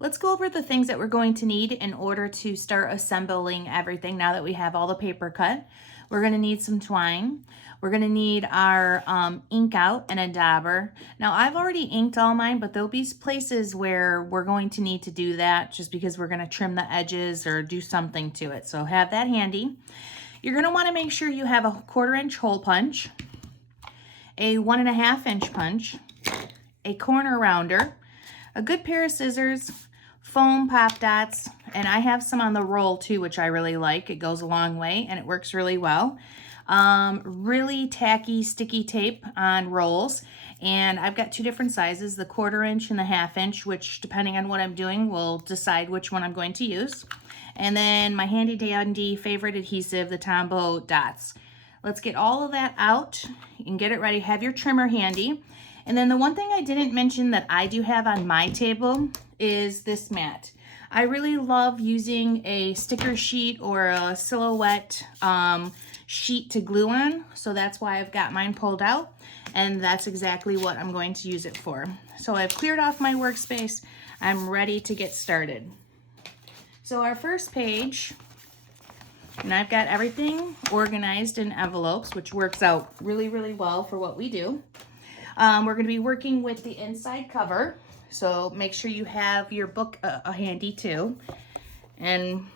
Let's go over the things that we're going to need in order to start assembling everything now that we have all the paper cut. We're going to need some twine. We're going to need our ink out and a dauber. Now I've already inked all mine, but there'll be places where we're going to need to do that just because we're going to trim the edges or do something to it. So have that handy. You're going to want to make sure you have a 1/4 inch hole punch, a 1.5 inch punch, a corner rounder, a good pair of scissors, foam pop dots, and I have some on the roll too, which I really like. It goes a long way and it works really well. Really tacky sticky tape on rolls, and I've got 2 different sizes, the 1/4 inch and the 1/2 inch, which depending on what I'm doing will decide which one I'm going to use. And then my handy dandy favorite adhesive, the Tombow dots. Let's get all of that out and get it ready. Have your trimmer handy. And then the one thing I didn't mention that I do have on my table is this mat. I really love using a sticker sheet or a silhouette sheet to glue on. So that's why I've got mine pulled out, and that's exactly what I'm going to use it for. So I've cleared off my workspace. I'm ready to get started. So our first page, and I've got everything organized in envelopes, which works out really, really well for what we do. We're going to be working with the inside cover, so make sure you have your book handy too. And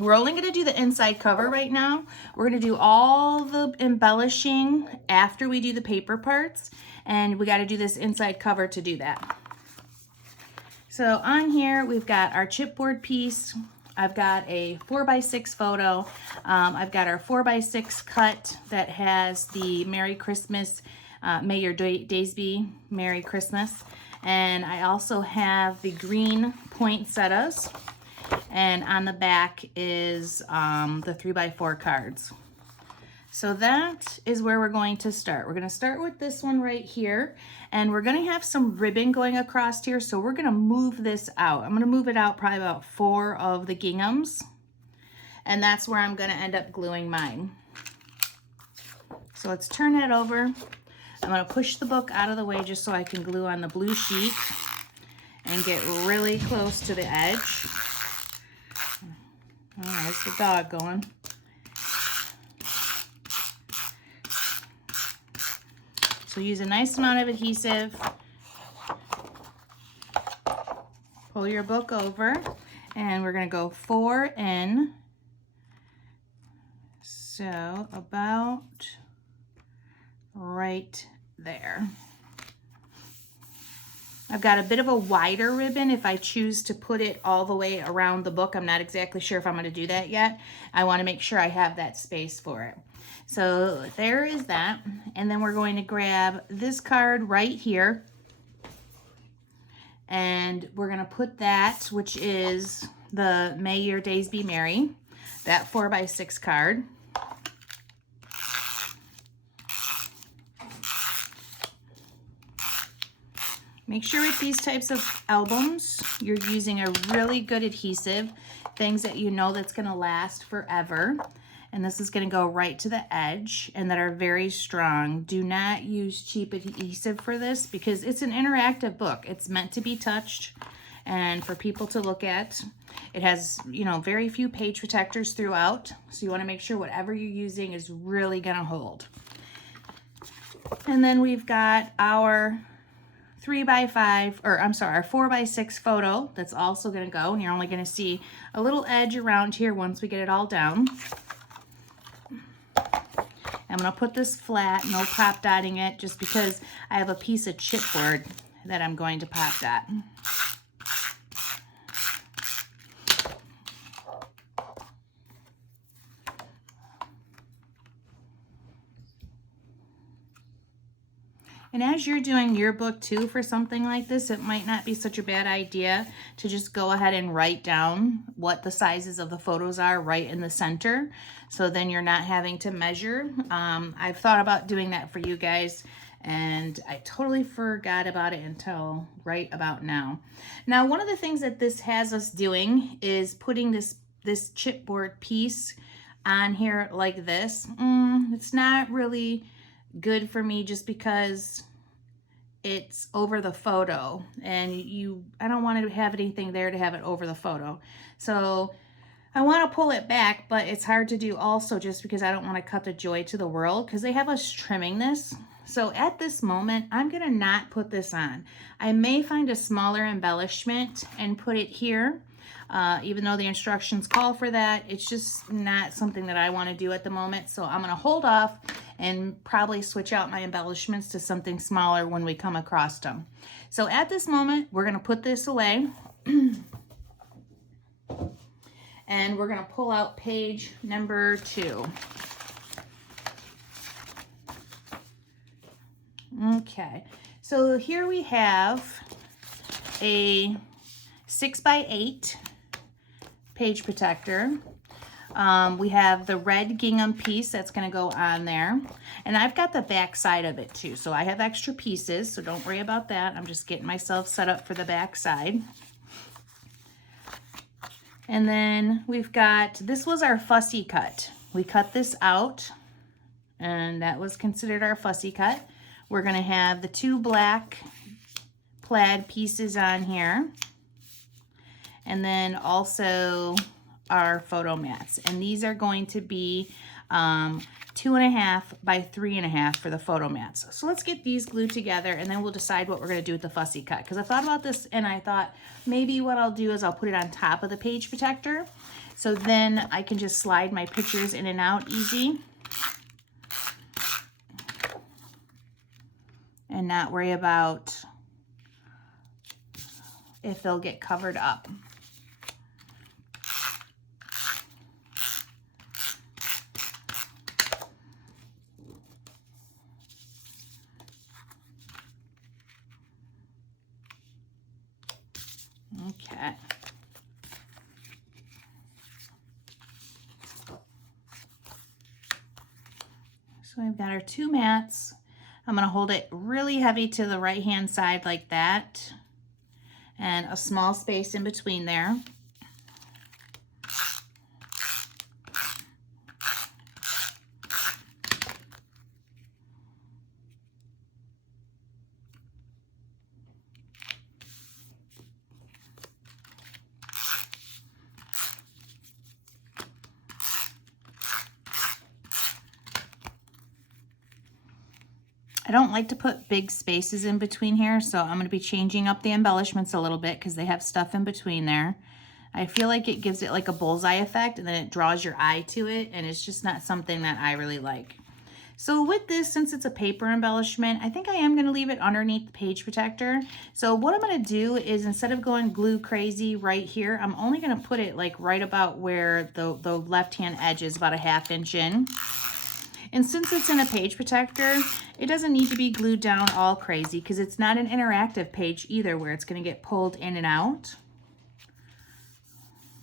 we're only going to do the inside cover right now. We're going to do all the embellishing after we do the paper parts, and we got to do this inside cover to do that. So on here, we've got our chipboard piece. I've got a 4x6 photo. I've got our 4x6 cut that has the Merry Christmas, May your days be Merry Christmas. And I also have the green poinsettias. And on the back is the 3x4 cards. So that is where we're going to start. We're going to start with this one right here. And we're going to have some ribbon going across here. So we're going to move this out. I'm going to move it out probably about 4 of the ginghams. And that's where I'm going to end up gluing mine. So let's turn that over. I'm going to push the book out of the way just so I can glue on the blue sheet and get really close to the edge. Oh, there's the dog going. So use a nice amount of adhesive. Pull your book over, and we're going to go 4 in. So about right there. I've got a bit of a wider ribbon if I choose to put it all the way around the book. I'm not exactly sure if I'm going to do that yet. I want to make sure I have that space for it. So there is that. And then we're going to grab this card right here. And we're going to put that, which is the May Your Days Be Merry, that 4x6 card. Make sure with these types of albums, you're using a really good adhesive, things that you know that's going to last forever. And this is going to go right to the edge and that are very strong. Do not use cheap adhesive for this because it's an interactive book. It's meant to be touched and for people to look at. It has, you know, very few page protectors throughout. So you want to make sure whatever you're using is really going to hold. And then we've got our 3x5, or I'm sorry, our 4x6 photo that's also going to go, and you're only going to see a little edge around here once we get it all down. I'm going to put this flat, no pop dotting it, just because I have a piece of chipboard that I'm going to pop dot. And as you're doing your book too for something like this, it might not be such a bad idea to just go ahead and write down what the sizes of the photos are right in the center. So then you're not having to measure. I've thought about doing that for you guys, and I totally forgot about it until right about now. Now, one of the things that this has us doing is putting this chipboard piece on here like this. It's not really good for me just because it's over the photo, and I don't want to have anything there to have it over the photo. So I want to pull it back, but it's hard to do also just because I don't want to cut the joy to the world because they have us trimming this. So at this moment, I'm going to not put this on. I may find a smaller embellishment and put it here. Even though the instructions call for that, it's just not something that I want to do at the moment. So I'm going to hold off and probably switch out my embellishments to something smaller when we come across them. So at this moment, we're going to put this away. And we're going to pull out page number 2. Okay, so here we have a 6x8 page protector. We have the red gingham piece that's going to go on there. And I've got the back side of it too. So I have extra pieces, so don't worry about that. I'm just getting myself set up for the back side. And then we've got, this was our fussy cut. We cut this out, and that was considered our fussy cut. We're going to have the 2 black plaid pieces on here. And then also our photo mats. And these are going to be 2.5 by 3.5 for the photo mats. So let's get these glued together, and then we'll decide what we're going to do with the fussy cut. Because I thought about this, and I thought maybe what I'll do is I'll put it on top of the page protector. So then I can just slide my pictures in and out easy. And not worry about if they'll get covered up. Okay. So we've got our 2 mats. I'm going to hold it really heavy to the right hand side like that, and a small space in between there. I don't like to put big spaces in between here, so I'm going to be changing up the embellishments a little bit because they have stuff in between there. I feel like it gives it like a bullseye effect, and then it draws your eye to it, and it's just not something that I really like. So with this, since it's a paper embellishment, I think I am going to leave it underneath the page protector. So what I'm going to do is, instead of going glue crazy right here, I'm only going to put it like right about where the left-hand edge is, about a 1/2 inch in. And since it's in a page protector, it doesn't need to be glued down all crazy because it's not an interactive page either where it's going to get pulled in and out.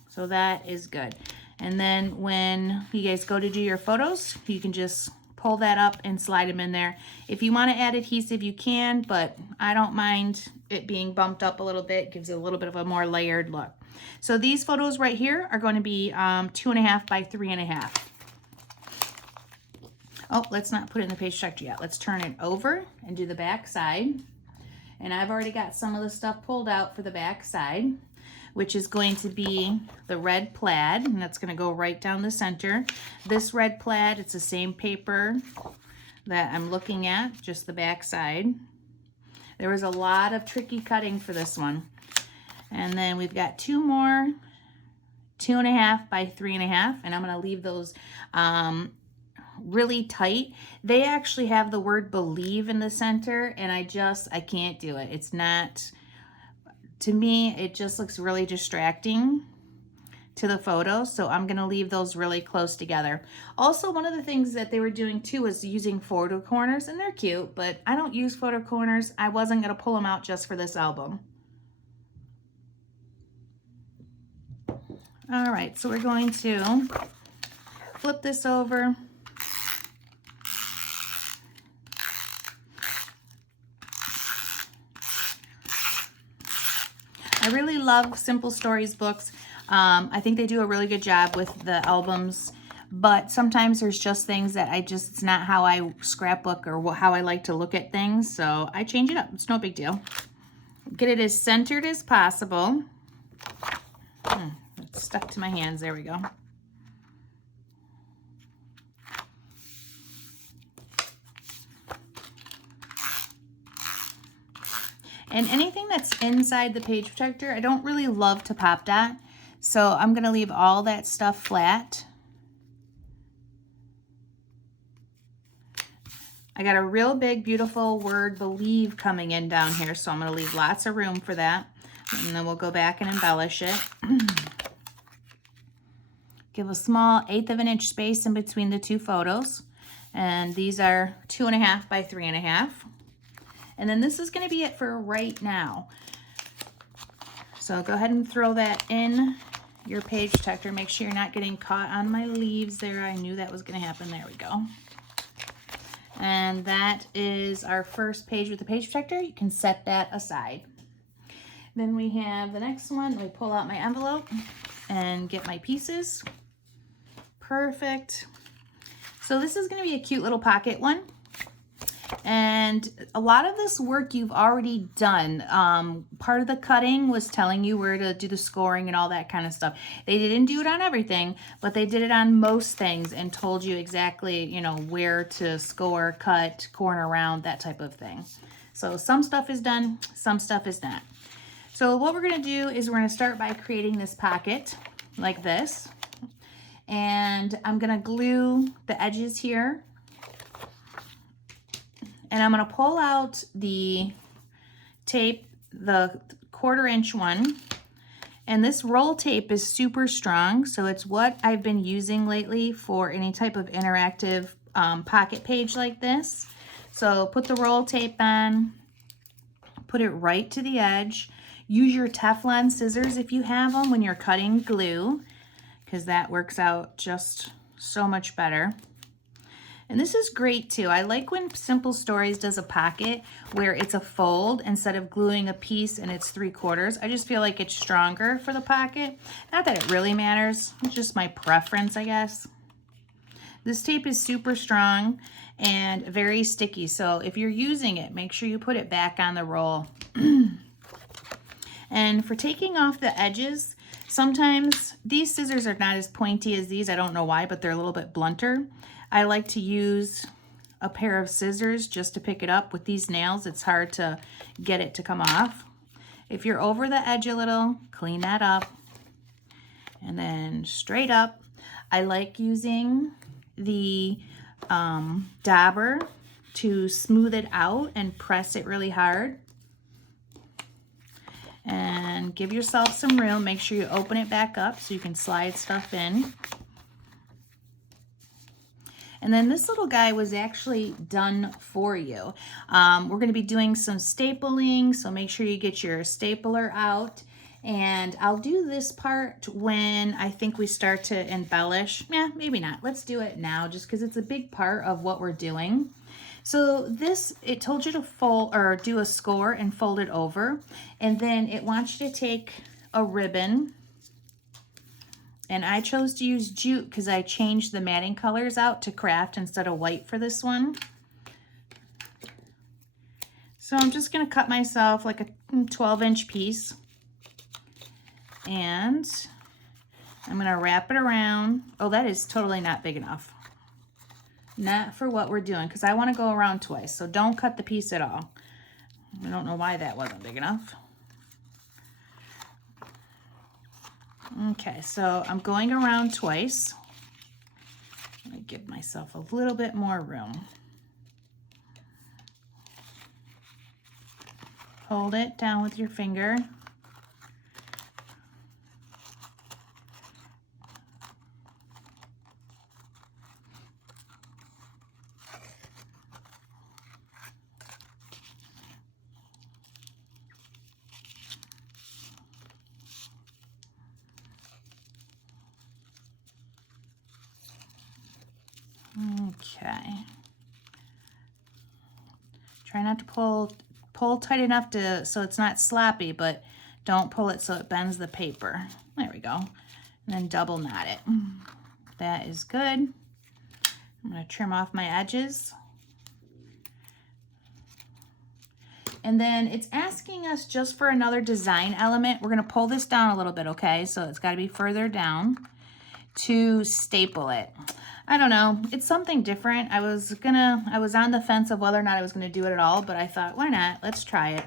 So that is good. And then when you guys go to do your photos, you can just pull that up and slide them in there. If you want to add adhesive, you can, but I don't mind it being bumped up a little bit. It gives it a little bit of a more layered look. So these photos right here are going to be 2.5 by 3.5. Oh, let's not put it in the page protector yet. Let's turn it over and do the back side. And I've already got some of the stuff pulled out for the back side, which is going to be the red plaid, and that's going to go right down the center. This red plaid, it's the same paper that I'm looking at, just the back side. There was a lot of tricky cutting for this one. And then we've got 2 more, 2.5 by 3.5, and I'm going to leave those really tight. They actually have the word believe in the center, and I can't do it. It's not, to me, it just looks really distracting to the photo, so I'm going to leave those really close together. Also, one of the things that they were doing too was using photo corners, and they're cute, but I don't use photo corners. I wasn't going to pull them out just for this album. All right, so we're going to flip this over. I really love Simple Stories books. I think they do a really good job with the albums, but sometimes there's just things that it's not how I scrapbook or how I like to look at things, so I change it up. It's no big deal. Get it as centered as possible. It's stuck to my hands. There we go. And anything that's inside the page protector, I don't really love to pop dot. So I'm going to leave all that stuff flat. I got a real big, beautiful word believe coming in down here. So I'm going to leave lots of room for that. And then we'll go back and embellish it. Give a small 1/8 of an inch space in between the two photos. And these are 2.5 by 3.5. And then this is going to be it for right now. So go ahead and throw that in your page protector. Make sure you're not getting caught on my leaves there. I knew that was going to happen. There we go. And that is our first page with the page protector. You can set that aside. Then we have the next one. Let me pull out my envelope and get my pieces. Perfect. So this is going to be a cute little pocket one. And a lot of this work you've already done. Part of the cutting was telling you where to do the scoring and all that kind of stuff. They didn't do it on everything, but they did it on most things and told you exactly, you know, where to score, cut, corner round, that type of thing. So some stuff is done, some stuff is not. So what we're going to do is we're going to start by creating this pocket like this. And I'm going to glue the edges here. And I'm going to pull out the tape, the 1/4 inch one. And this roll tape is super strong. So it's what I've been using lately for any type of interactive pocket page like this. So put the roll tape on, put it right to the edge. Use your Teflon scissors if you have them when you're cutting glue, because that works out just so much better. And this is great too. I like when Simple Stories does a pocket where it's a fold instead of gluing a piece and it's 3/4. I just feel like it's stronger for the pocket. Not that it really matters. It's just my preference, I guess. This tape is super strong and very sticky. So if you're using it, make sure you put it back on the roll. And for taking off the edges, sometimes these scissors are not as pointy as these. I don't know why, but they're a little bit blunter. I like to use a pair of scissors just to pick it up. With these nails, it's hard to get it to come off. If you're over the edge a little, clean that up. And then straight up, I like using the dauber to smooth it out and press it really hard. And give yourself some room. Make sure you open it back up so you can slide stuff in. And then this little guy was actually done for you. We're going to be doing some stapling, so make sure you get your stapler out. And I'll do this part when I think we start to embellish. Yeah, maybe not. Let's do it now just because it's a big part of what we're doing. So this, it told you to fold or do a score and fold it over. And then it wants you to take a ribbon. And I chose to use jute because I changed the matting colors out to craft instead of white for this one. So I'm just going to cut myself like a 12-inch piece. And I'm going to wrap it around. Oh, that is totally not big enough. Not for what we're doing, because I want to go around twice. So don't cut the piece at all. I don't know why that wasn't big enough. Okay, so I'm going around twice. Let me give myself a little bit more room. Hold it down with your finger. Okay. Try not to pull tight enough so it's not sloppy, but don't pull it so it bends the paper. There we go. And then double knot it. That is good. I'm going to trim off my edges. And then it's asking us just for another design element. We're going to pull this down a little bit, okay? So it's got to be further down to staple it. I don't know. It's something different. I was on the fence of whether or not I was going to do it at all, but I thought, why not? Let's try it.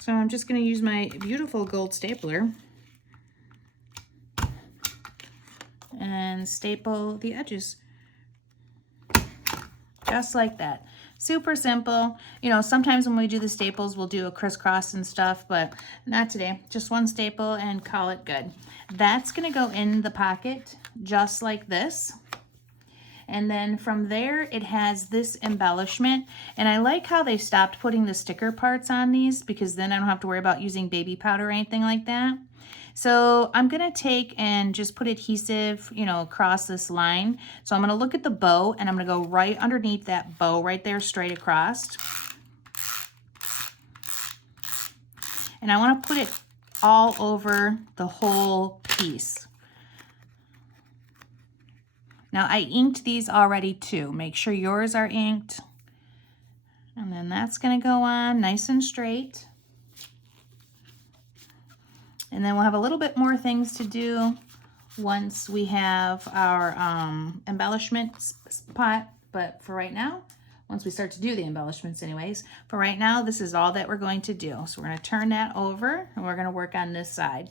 So I'm just going to use my beautiful gold stapler and staple the edges. Just like that. Super simple. You know, sometimes when we do the staples, we'll do a crisscross and stuff, but not today. Just one staple and call it good. That's going to go in the pocket just like this. And then from there, it has this embellishment. And I like how they stopped putting the sticker parts on these, because then I don't have to worry about using baby powder or anything like that. So I'm going to take and just put adhesive, you know, across this line. So I'm going to look at the bow, and I'm going to go right underneath that bow right there, straight across. And I want to put it all over the whole piece. Now I inked these already too. Make sure yours are inked. And then that's going to go on nice and straight. And then we'll have a little bit more things to do once we have our embellishment spot. But for right now, once we start to do the embellishments anyways, for right now, this is all that we're going to do. So we're going to turn that over, and we're going to work on this side.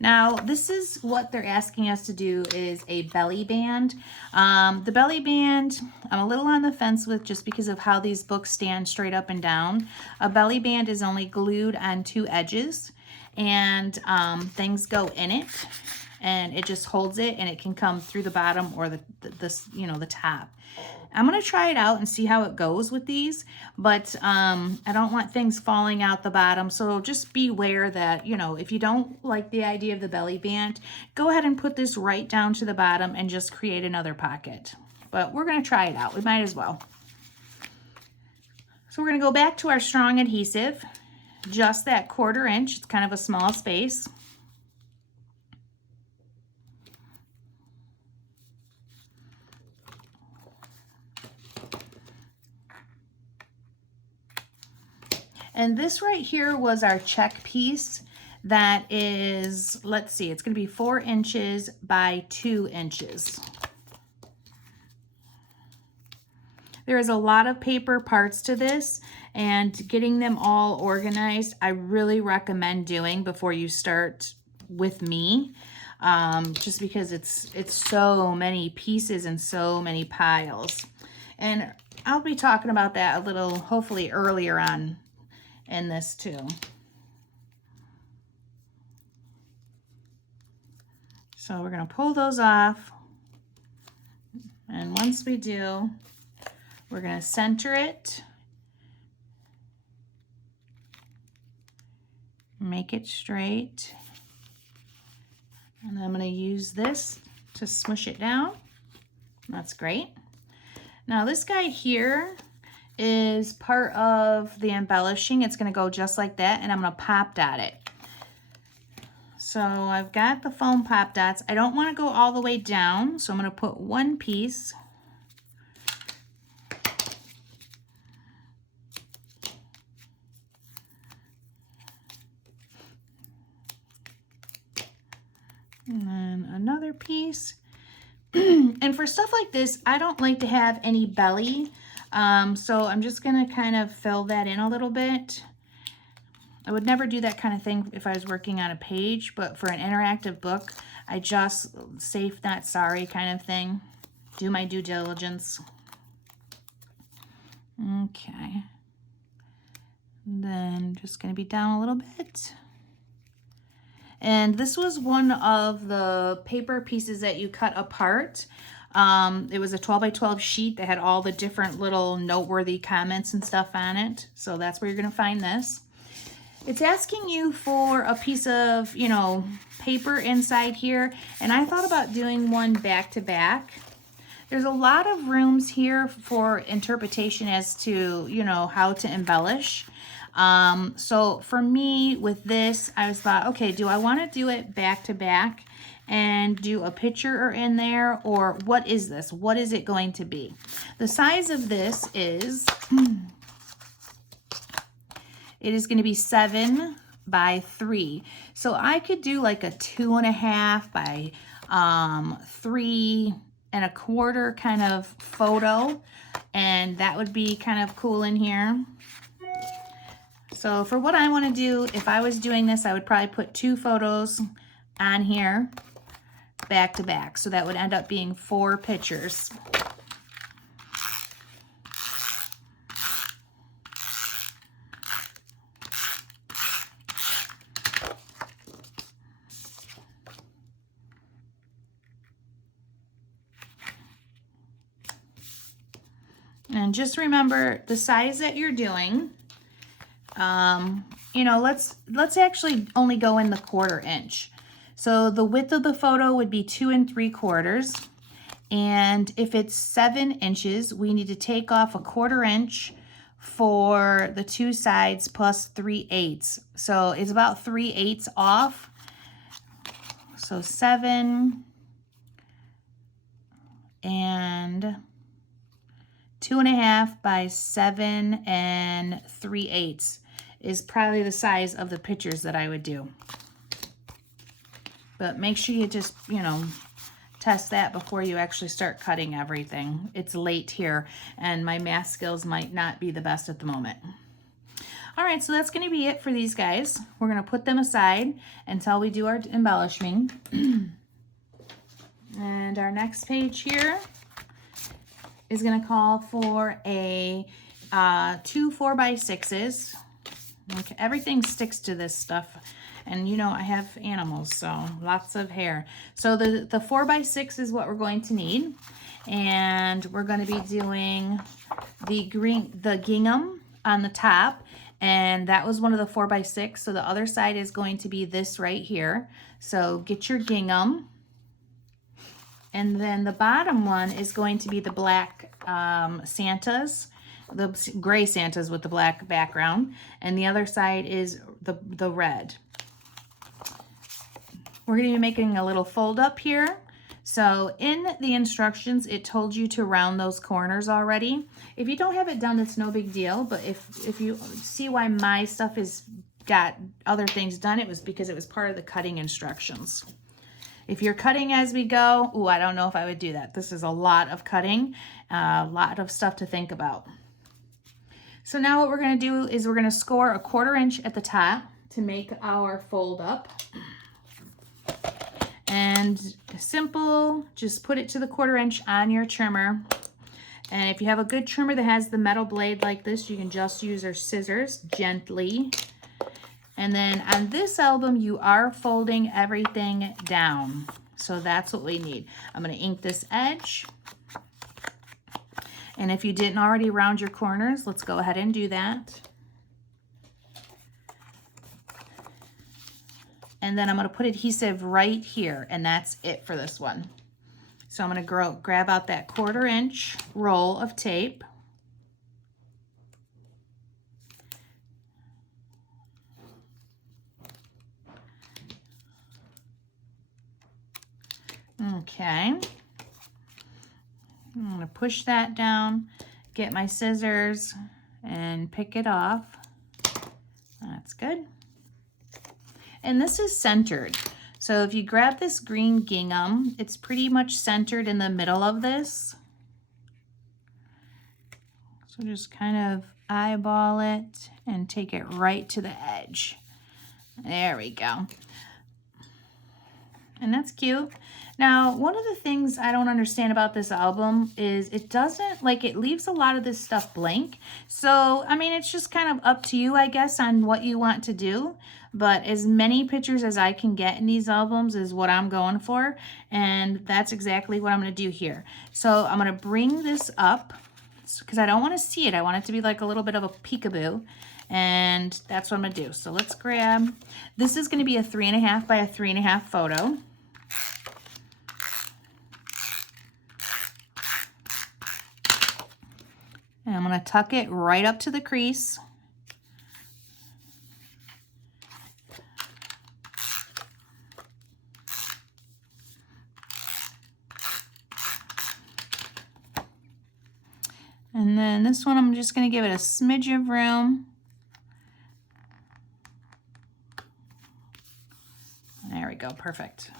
Now, this is what they're asking us to do, is a belly band. The belly band, I'm a little on the fence with, just because of how these books stand straight up and down. A belly band is only glued on two edges, and things go in it, and it just holds it, and it can come through the bottom or the top. I'm going to try it out and see how it goes with these, but I don't want things falling out the bottom. So just beware that, you know, if you don't like the idea of the belly band, go ahead and put this right down to the bottom and just create another pocket. But we're going to try it out. We might as well. So we're going to go back to our strong adhesive, just that 1/4 inch. It's kind of a small space. And this right here was our check piece that is, let's see, it's going to be 4 inches by 2 inches. There is a lot of paper parts to this, and getting them all organized, I really recommend doing before you start with me, just because it's so many pieces and so many piles. And I'll be talking about that a little, hopefully earlier on in this too. So we're going to pull those off, and once we do, we're going to center it, make it straight, and I'm going to use this to smush it down. That's great. Now this guy here is part of the embellishing. It's going to go just like that, and I'm going to pop dot it. So I've got the foam pop dots. I don't want to go all the way down, so I'm going to put one piece. And then another piece. And for stuff like this, I don't like to have any belly. So I'm just going to kind of fill that in a little bit. I would never do that kind of thing if I was working on a page, but for an interactive book, I just safe, not sorry kind of thing. Do my due diligence. Okay. And then just going to be down a little bit. And this was one of the paper pieces that you cut apart. It was a 12 by 12 sheet that had all the different little noteworthy comments and stuff on it. So that's where you're going to find this. It's asking you for a piece of, you know, paper inside here. And I thought about doing one back to back. There's a lot of rooms here for interpretation as to, you know, how to embellish. So for me with this, I was thought, okay, do I want to do it back to back and do a picture in there, or what is this? What is it going to be? The size of this is, it is going to be 7 by 3. So I could do like a 2.5 by 3.25 kind of photo, and that would be kind of cool in here. So for what I want to do, if I was doing this, I would probably put 2 photos on here back to back. So that would end up being 4 pictures. And just remember the size that you're doing. You know, let's actually only go in the 1/4 inch. So the width of the photo would be 2 3/4. And if it's 7 inches, we need to take off a 1/4 inch for the 2 sides plus 3/8. So it's about 3/8 off. So 7 and 2.5 by 7 3/8 is probably the size of the pictures that I would do. But make sure you just, you know, test that before you actually start cutting everything. It's late here and my math skills might not be the best at the moment. All right, so that's going to be it for these guys. We're going to put them aside until we do our embellishing. And our next page here is going to call for a 2 4x6s. Okay, everything sticks to this stuff. And you know, I have animals, so lots of hair. So the 4x6 is what we're going to need. And we're going to be doing the gingham on the top. And that was one of the 4x6. So the other side is going to be this right here. So get your gingham. And then the bottom one is going to be the black Santas, the gray Santas with the black background. And the other side is the red. We're going to be making a little fold up here. So in the instructions, it told you to round those corners already. If you don't have it done, it's no big deal. But if you see why my stuff is got other things done, it was because it was part of the cutting instructions. If you're cutting as we go, ooh, I don't know if I would do that. This is a lot of cutting, a lot of stuff to think about. So now what we're going to do is we're going to score a 1/4 inch at the top to make our fold up. And simple, just put it to the 1/4 inch on your trimmer. And if you have a good trimmer that has the metal blade like this, you can just use your scissors gently. And then on this album, you are folding everything down. So that's what we need. I'm going to ink this edge. And if you didn't already round your corners, let's go ahead and do that. And then I'm going to put adhesive right here, and that's it for this one. So I'm going to grab out that 1/4 inch roll of tape. Okay. I'm going to push that down, get my scissors, and pick it off. That's good. And this is centered. So if you grab this green gingham, it's pretty much centered in the middle of this. So just kind of eyeball it and take it right to the edge. There we go. And that's cute. Now, one of the things I don't understand about this album is it doesn't, like, it leaves a lot of this stuff blank. So, I mean, it's just kind of up to you, I guess, on what you want to do. But as many pictures as I can get in these albums is what I'm going for. And that's exactly what I'm going to do here. So I'm going to bring this up because I don't want to see it. I want it to be like a little bit of a peekaboo. And that's what I'm going to do. So let's grab, this is going to be a 3.5 by 3.5 photo. And I'm going to tuck it right up to the crease. And then this one, I'm just going to give it a smidge of room. There we go, perfect.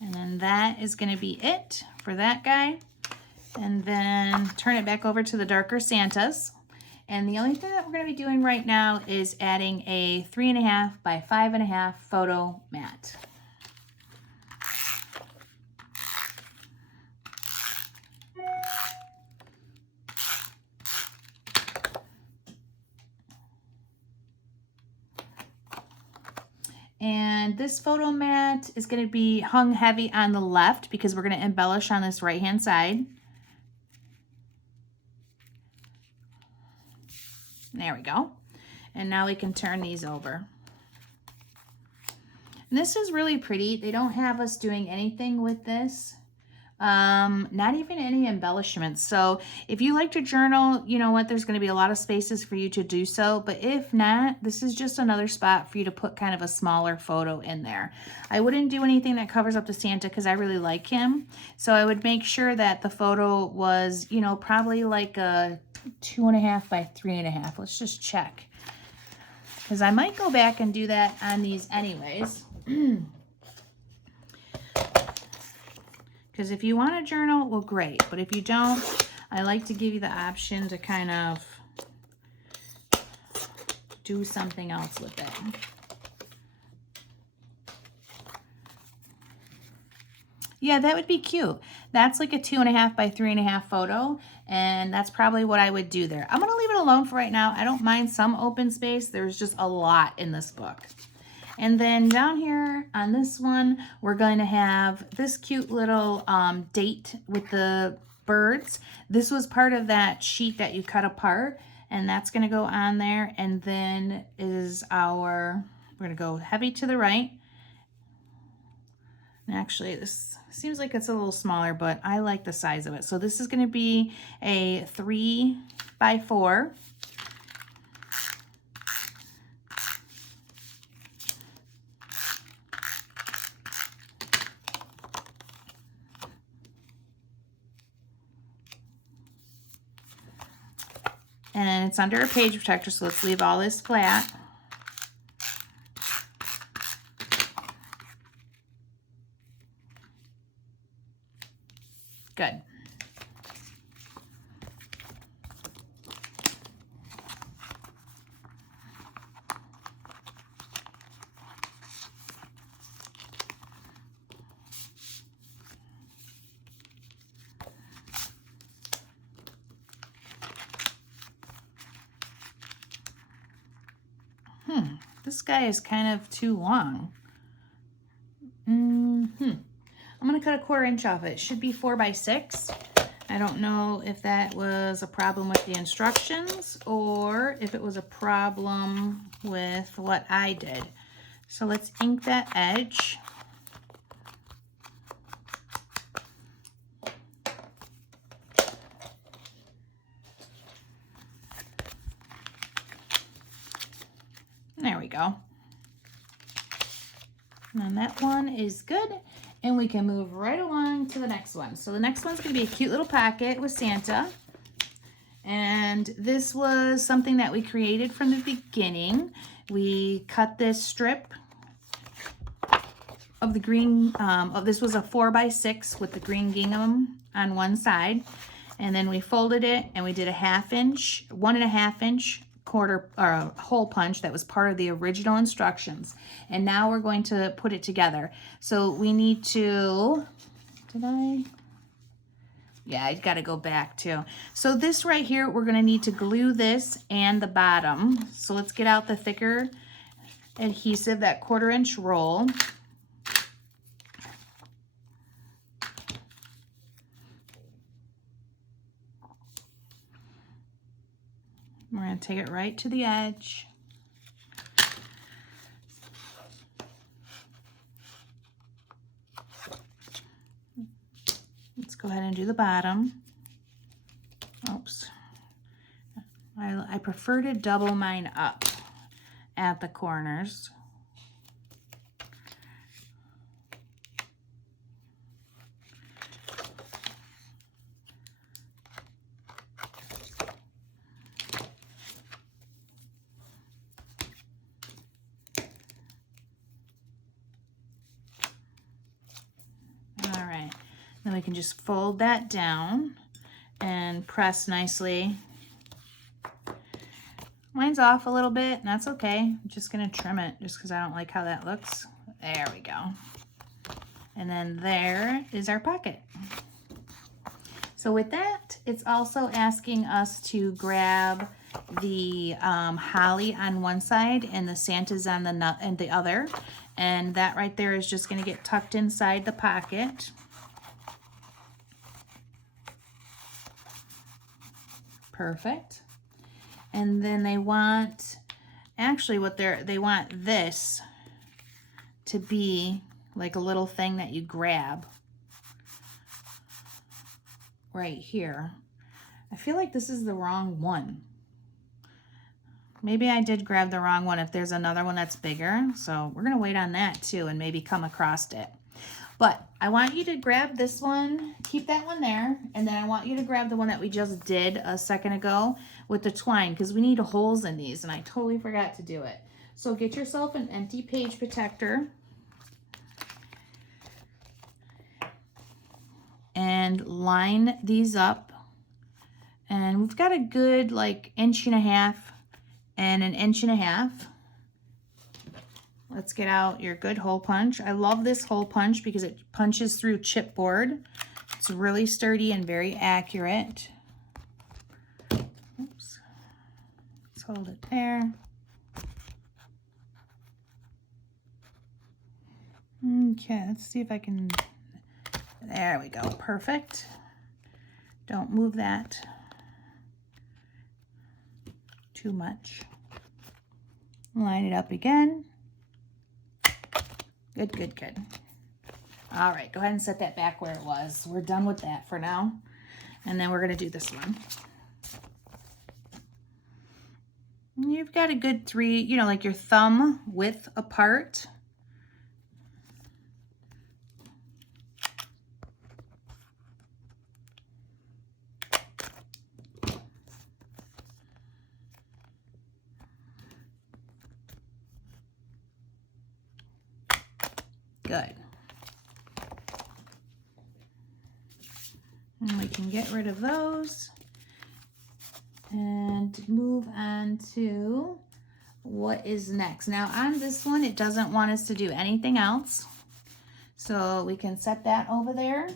And then that is going to be it for that guy. And then turn it back over to the darker Santas. And the only thing that we're going to be doing right now is adding a 3.5 by 5.5 photo mat. And this photo mat is going to be hung heavy on the left because we're going to embellish on this right-hand side. There we go. And now we can turn these over. And this is really pretty. They don't have us doing anything with this. Not even any embellishments. So if you like to journal, you know what, there's going to be a lot of spaces for you to do so. But if not, this is just another spot for you to put kind of a smaller photo in there. I wouldn't do anything that covers up the Santa because I really like him. So I would make sure that the photo was, you know, probably like a 2.5 by 3.5. Let's just check. Because I might go back and do that on these anyways. Because if you want to journal, well, great. But if you don't, I like to give you the option to kind of do something else with it. Yeah, that would be cute. That's like a 2.5 by 3.5 photo. And that's probably what I would do there. I'm going to leave it alone for right now. I don't mind some open space. There's just a lot in this book. And then down here on this one, we're going to have this cute little date with the birds. This was part of that sheet that you cut apart, and that's going to go on there. And then is our, we're going to go heavy to the right. And actually, this seems like it's a little smaller, but I like the size of it. So this is going to be a 3 by 4. And it's under a page protector, so let's leave all this flat. Good. This guy is kind of too long. I'm going to cut a 1/4 inch off it. It should be 4 by 6. I don't know if that was a problem with the instructions or if it was a problem with what I did. So let's ink that edge. There we go. And that one is good. And we can move right along to the next one. So the next one's going to be a cute little pocket with Santa. And this was something that we created from the beginning. We cut this strip of the green, this was a 4 by 6 with the green gingham on one side. And then we folded it and we did a 1/2 inch, 1.5 inch hole punch that was part of the original instructions. And now we're going to put it together. So we need to, yeah, I got to go back too. So this right here, we're going to need to glue this and the bottom. So let's get out the thicker adhesive, that 1/4 inch roll. We're going to take it right to the edge. Let's go ahead and do the bottom. Oops. I prefer to double mine up at the corners. And we can just fold that down and press nicely. Mine's off a little bit, and that's okay. I'm just gonna trim it just because I don't like how that looks. There we go. And then there is our pocket. So with that, it's also asking us to grab the holly on one side and the Santa's on the nut and the other. And that right there is just gonna get tucked inside the pocket. Perfect. And then they want, actually they want this to be like a little thing that you grab right here. I feel like this is the wrong one. Maybe I did grab the wrong one if there's another one that's bigger. So we're gonna wait on that too and maybe come across it. But I want you to grab this one, keep that one there, and then I want you to grab the one that we just did a second ago with the twine, because we need holes in these, and I totally forgot to do it. So get yourself an empty page protector and line these up. And we've got a good like 1.5 inches and 1.5 inches. Let's get out your good hole punch. I love this hole punch because it punches through chipboard. It's really sturdy and very accurate. Oops. Let's hold it there. Okay, let's see if I can, there we go, perfect. Don't move that too much. Line it up again. Good, good, good. All right, go ahead and set that back where it was. We're done with that for now. And then we're gonna do this one. You've got a good 3, you know, like your thumb width apart. Good. And we can get rid of those and move on to what is next. Now on this one, it doesn't want us to do anything else. So we can set that over there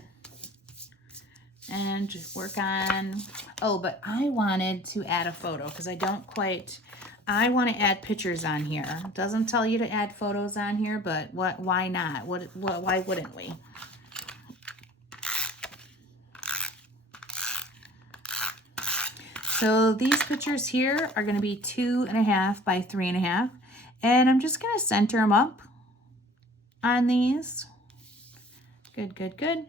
and just work on, oh, but I wanted to add a photo because I want to add pictures on here. It doesn't tell you to add photos on here, but why not? Why wouldn't we? So these pictures here are going to be 2.5 by 3.5, and I'm just going to center them up on these. Good, good, good.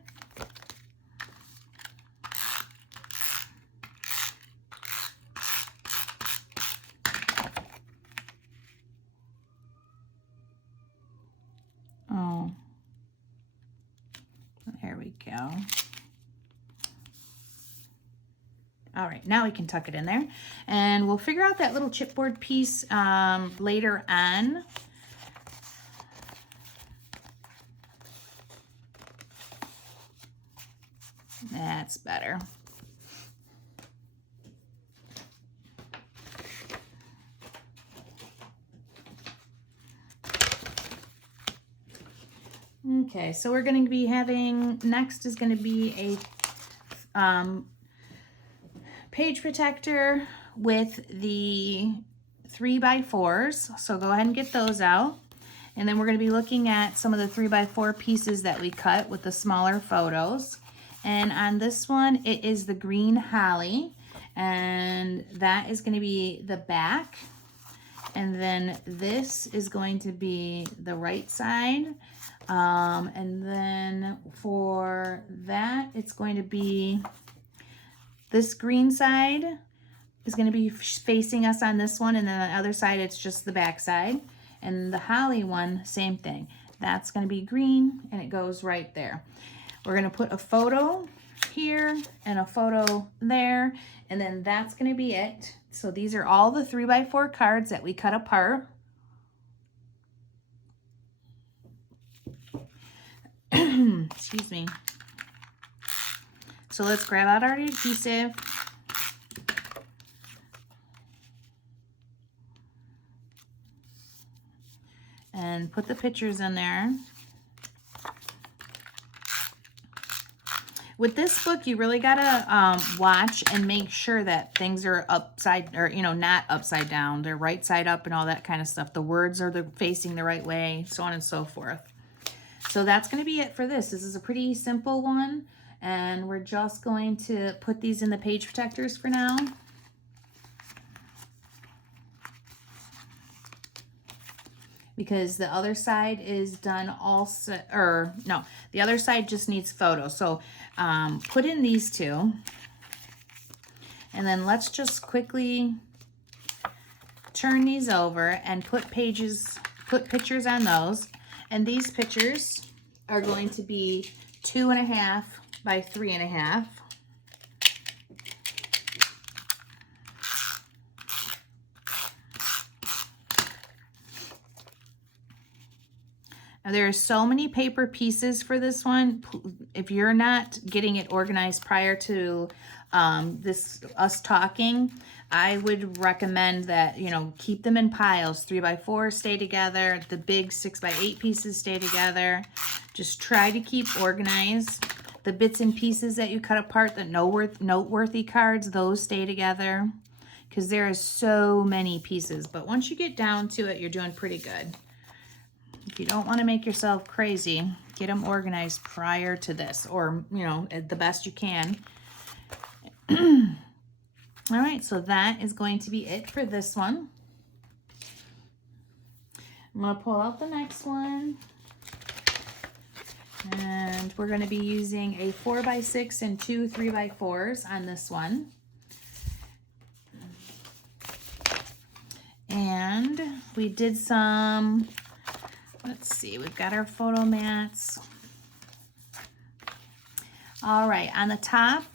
Oh, there we go. All right, now we can tuck it in there, and we'll figure out that little chipboard piece later on. That's better. Okay, so we're going to be having, next is going to be a page protector with the 3x4s. So go ahead and get those out. And then we're going to be looking at some of the 3x4 pieces that we cut with the smaller photos. And on this one, it is the green holly. And that is going to be the back. And then this is going to be the right side. And then for that, it's going to be this green side is going to be facing us on this one, and then on the other side, it's just the back side. And the holly one, same thing. That's going to be green, and it goes right there. We're going to put a photo here and a photo there, and then that's going to be it. So these are all the 3x4 cards that we cut apart. Excuse me. So let's grab out our adhesive. And put the pictures in there. With this book, you really gotta watch and make sure that things are upside, or not upside down. They're right side up and all that kind of stuff. The words are facing the right way, so on and so forth. So that's gonna be it for this. This is a pretty simple one, and we're just going to put these in the page protectors for now. Because the other side is done also, or no, the other side just needs photos. So put in these two, and then let's just quickly turn these over and put pictures on those. And these pictures are going to be 2.5 by 3.5. Now, there are so many paper pieces for this one. If you're not getting it organized prior to us talking, I would recommend that, keep them in piles. 3x4 stay together. The big 6x8 pieces stay together. Just try to keep organized. The bits and pieces that you cut apart, the noteworthy cards, those stay together. Because there are so many pieces. But once you get down to it, you're doing pretty good. If you don't want to make yourself crazy, get them organized prior to this, or, the best you can. All right, so that is going to be it for this one. I'm going to pull out the next one. And we're going to be using a 4x6 and 2 3x4s on this one. And we did some... Let's see, we've got our photo mats. All right, on the top,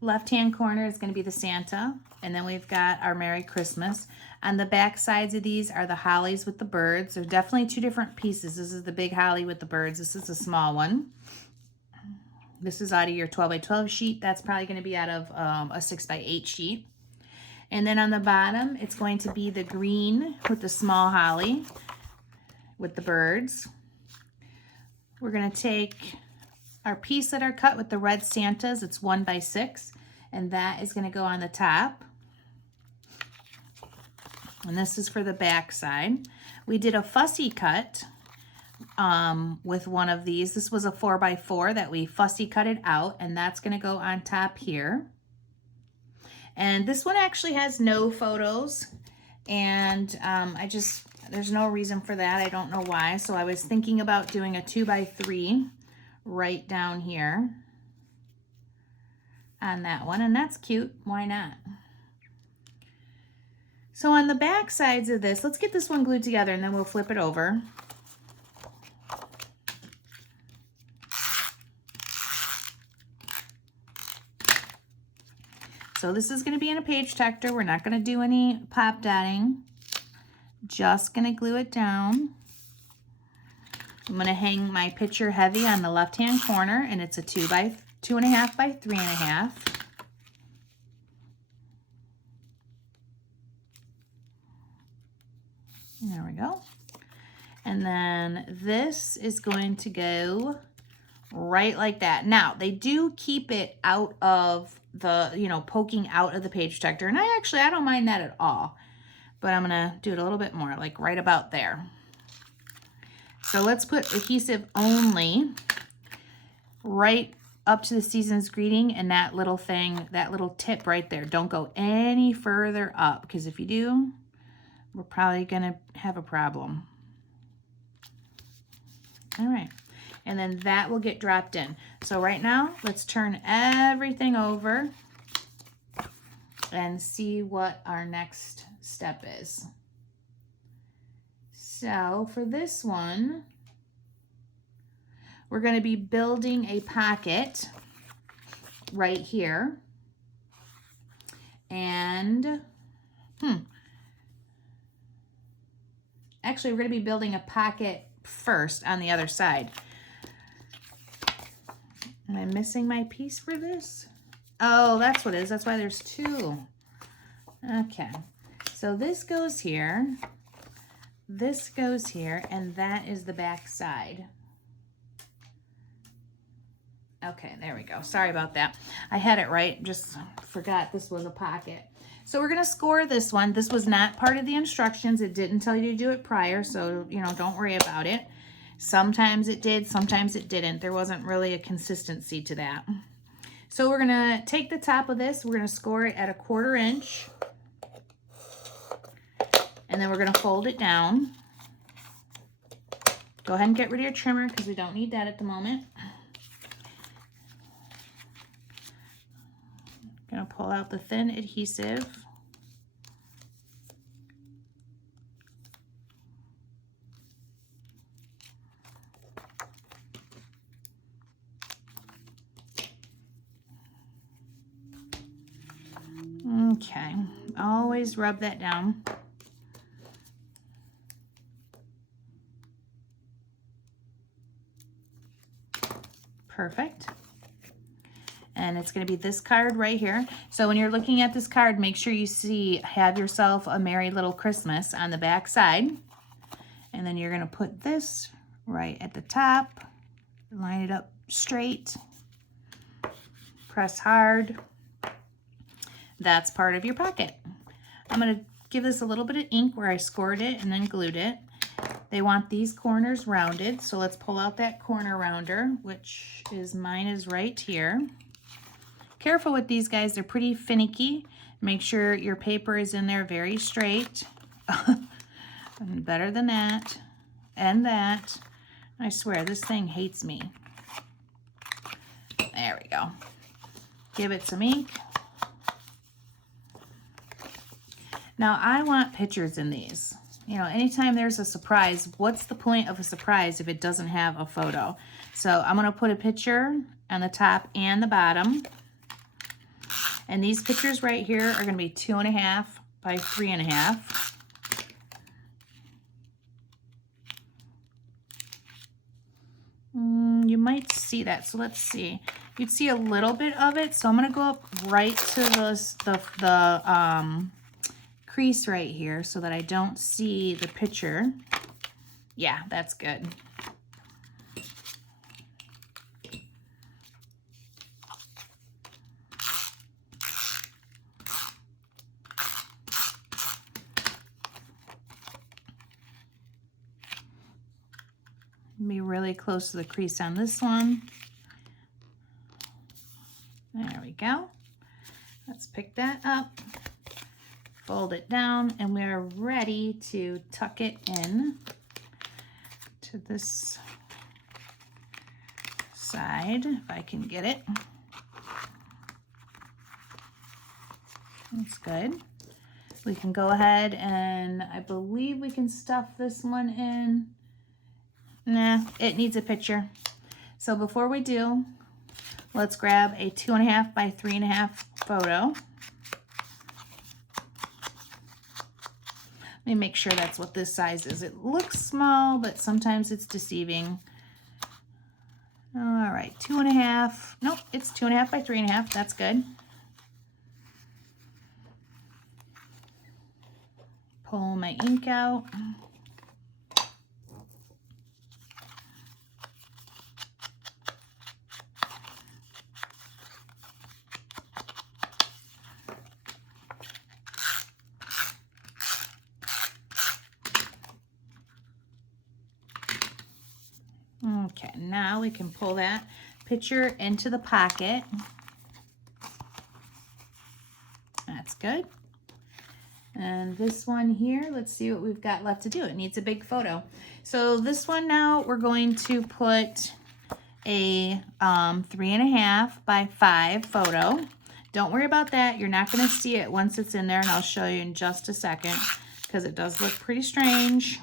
left-hand corner is going to be the Santa, and then we've got our Merry Christmas. On the back sides of these are the hollies with the birds. They're definitely two different pieces. This is the big holly with the birds. This is a small one. This is out of your 12x12 sheet. That's probably going to be out of a 6x8 sheet. And then on the bottom, it's going to be the green with the small holly with the birds. We're going to take our piece that are cut with the red Santas. It's 1x6, and that is going to go on the top. And this is for the back side. We did a fussy cut with one of these. This was a 4x4 that we fussy cut it out, and that's going to go on top here. And this one actually has no photos, and there's no reason for that. I don't know why. So I was thinking about doing a 2x3 right down here on that one, and that's cute. Why not? So on the back sides of this, let's get this one glued together, and then we'll flip it over. So this is going to be in a page protector. We're not going to do any pop dotting. Just going to glue it down. I'm going to hang my picture heavy on the left-hand corner, and it's a 2.5 by 3.5. There we go. And then this is going to go right like that. Now, they do keep it out of the, poking out of the page protector. And I don't mind that at all. But I'm going to do it a little bit more, like right about there. So let's put adhesive only right up to the season's greeting, and that little thing, that little tip right there. Don't go any further up, because if you do, we're probably going to have a problem. All right. And then that will get dropped in. So right now, let's turn everything over and see what our next step is. So for this one, we're going to be building a pocket right here. And, actually, we're going to be building a pocket first on the other side. Am I missing my piece for this? Oh, that's what it is. That's why there's two. Okay. So this goes here. This goes here, and that is the back side. Okay, there we go. Sorry about that. I had it right, just forgot this was a pocket. So we're gonna score this one. This was not part of the instructions. It didn't tell you to do it prior, so don't worry about it. Sometimes it did, sometimes it didn't. There wasn't really a consistency to that. So we're gonna take the top of this, we're gonna score it at 1/4 inch. And then we're gonna fold it down. Go ahead and get rid of your trimmer because we don't need that at the moment. Gonna pull out the thin adhesive. Okay, always rub that down. Perfect. And it's going to be this card right here. So when you're looking at this card, make sure you see "Have yourself a merry little Christmas" on the back side. And then you're going to put this right at the top. Line it up straight. Press hard. That's part of your pocket. I'm going to give this a little bit of ink where I scored it and then glued it. They want these corners rounded, so let's pull out that corner rounder, which is mine is right here. Careful with these guys, they're pretty finicky. Make sure your paper is in there very straight. Better than that and that. I swear, this thing hates me. There we go. Give it some ink. Now I want pictures in these. Anytime there's a surprise, what's the point of a surprise if it doesn't have a photo? So I'm gonna put a picture on the top and the bottom. And these pictures right here are gonna be 2.5 by 3.5. You might see that, so let's see. You'd see a little bit of it, so I'm gonna go up right to the crease right here so that I don't see the picture. Yeah, that's good. Be really close to the crease on this one. There we go. Let's pick that up. Fold it down, and we are ready to tuck it in to this side, if I can get it. That's good. We can go ahead and I believe we can stuff this one in. Nah, it needs a picture. So before we do, let's grab a 2.5 by 3.5 photo. Let me make sure that's what this size is. It looks small, but sometimes it's deceiving. All right, 2.5. Nope, it's 2.5 by 3.5. That's good. Pull my ink out. Okay, now we can pull that picture into the pocket. That's good. And this one here, let's see what we've got left to do. It needs a big photo. So this one now, we're going to put a 3.5 by 5 photo. Don't worry about that. You're not going to see it once it's in there, and I'll show you in just a second because it does look pretty strange.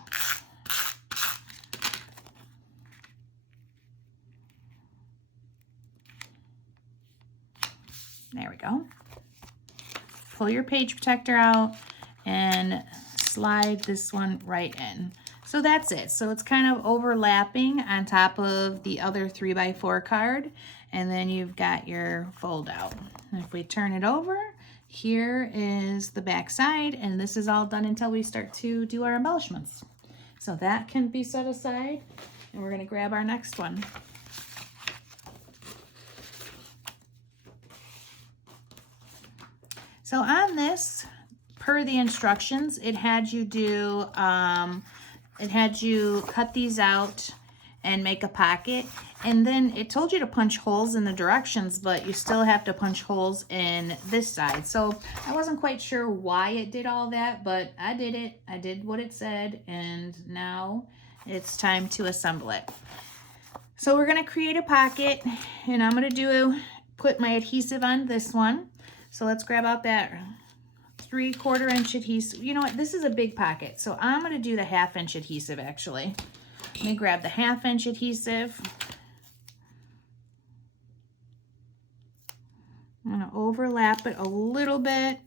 There we go. Pull your page protector out and slide this one right in. So that's it. So it's kind of overlapping on top of the other 3x4 card. And then you've got your fold out. And if we turn it over, here is the back side. And this is all done until we start to do our embellishments. So that can be set aside. And we're going to grab our next one. So on this, per the instructions, it had you do, it had you cut these out and make a pocket. And then it told you to punch holes in the directions, but you still have to punch holes in this side. So I wasn't quite sure why it did all that, but I did it. I did what it said, and now it's time to assemble it. So we're gonna create a pocket, and I'm gonna put my adhesive on this one. So let's grab out that 3/4 inch adhesive. You know what, this is a big pocket, so I'm gonna do the 1/2 inch adhesive actually. Let me grab the 1/2 inch adhesive. I'm gonna overlap it a little bit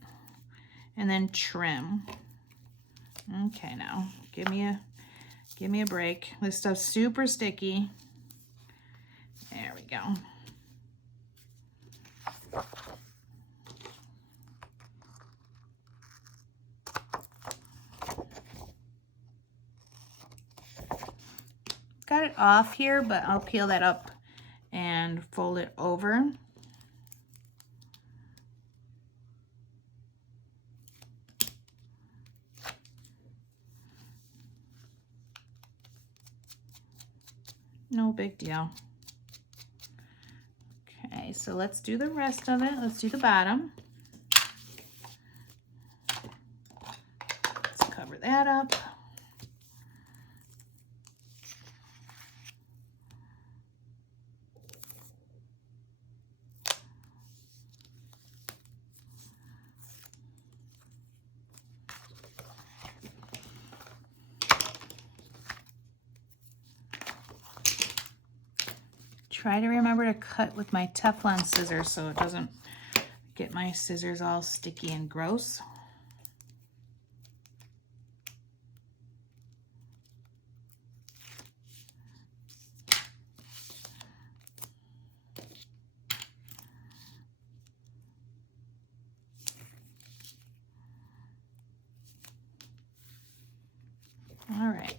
and then trim. Okay, now give me a break. This stuff's super sticky. There we go. Got it off here, but I'll peel that up and fold it over. No big deal. Okay, so let's do the rest of it. Let's do the bottom. Let's cover that up. Try to remember to cut with my Teflon scissors so it doesn't get my scissors all sticky and gross. All right.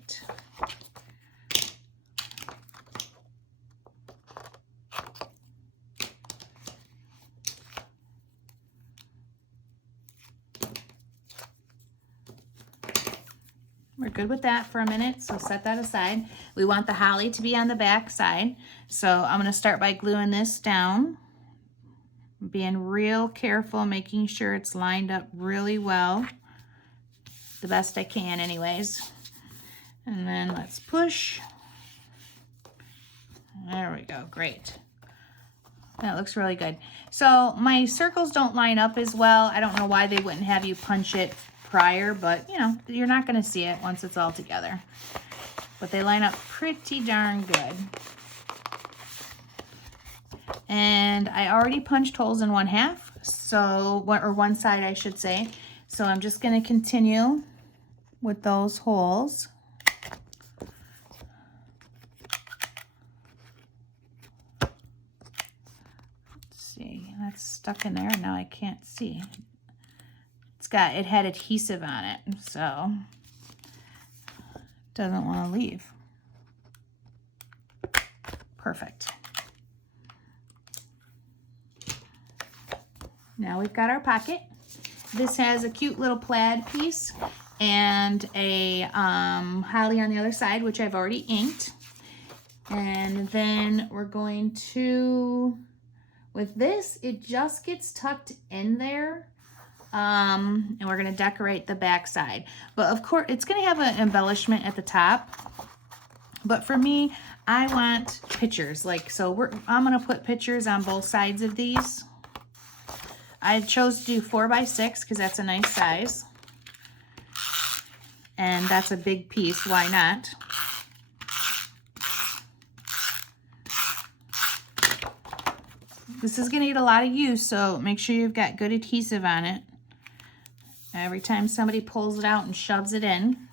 We're good with that for a minute, so set that aside. We want the holly to be on the back side, so I'm going to start by gluing this down. Being real careful, making sure it's lined up really well. The best I can anyways. And then let's push. There we go, great. That looks really good. So my circles don't line up as well. I don't know why they wouldn't have you punch it prior, but you know, you're not going to see it once it's all together. But they line up pretty darn good. And I already punched holes in 1/2, so, or one side I should say. So I'm just going to continue with those holes. Let's see, that's stuck in there, now I can't see. It had adhesive on it, so it doesn't want to leave. Perfect. Now we've got our pocket. This has a cute little plaid piece and a holly on the other side, which I've already inked. And then we're going to, with this, it just gets tucked in there. And we're going to decorate the back side. But of course, it's going to have an embellishment at the top. But for me, I want pictures. Like, so I'm going to put pictures on both sides of these. I chose to do 4x6 because that's a nice size. And that's a big piece. Why not? This is going to get a lot of use, so make sure you've got good adhesive on it. Every time somebody pulls it out and shoves it in.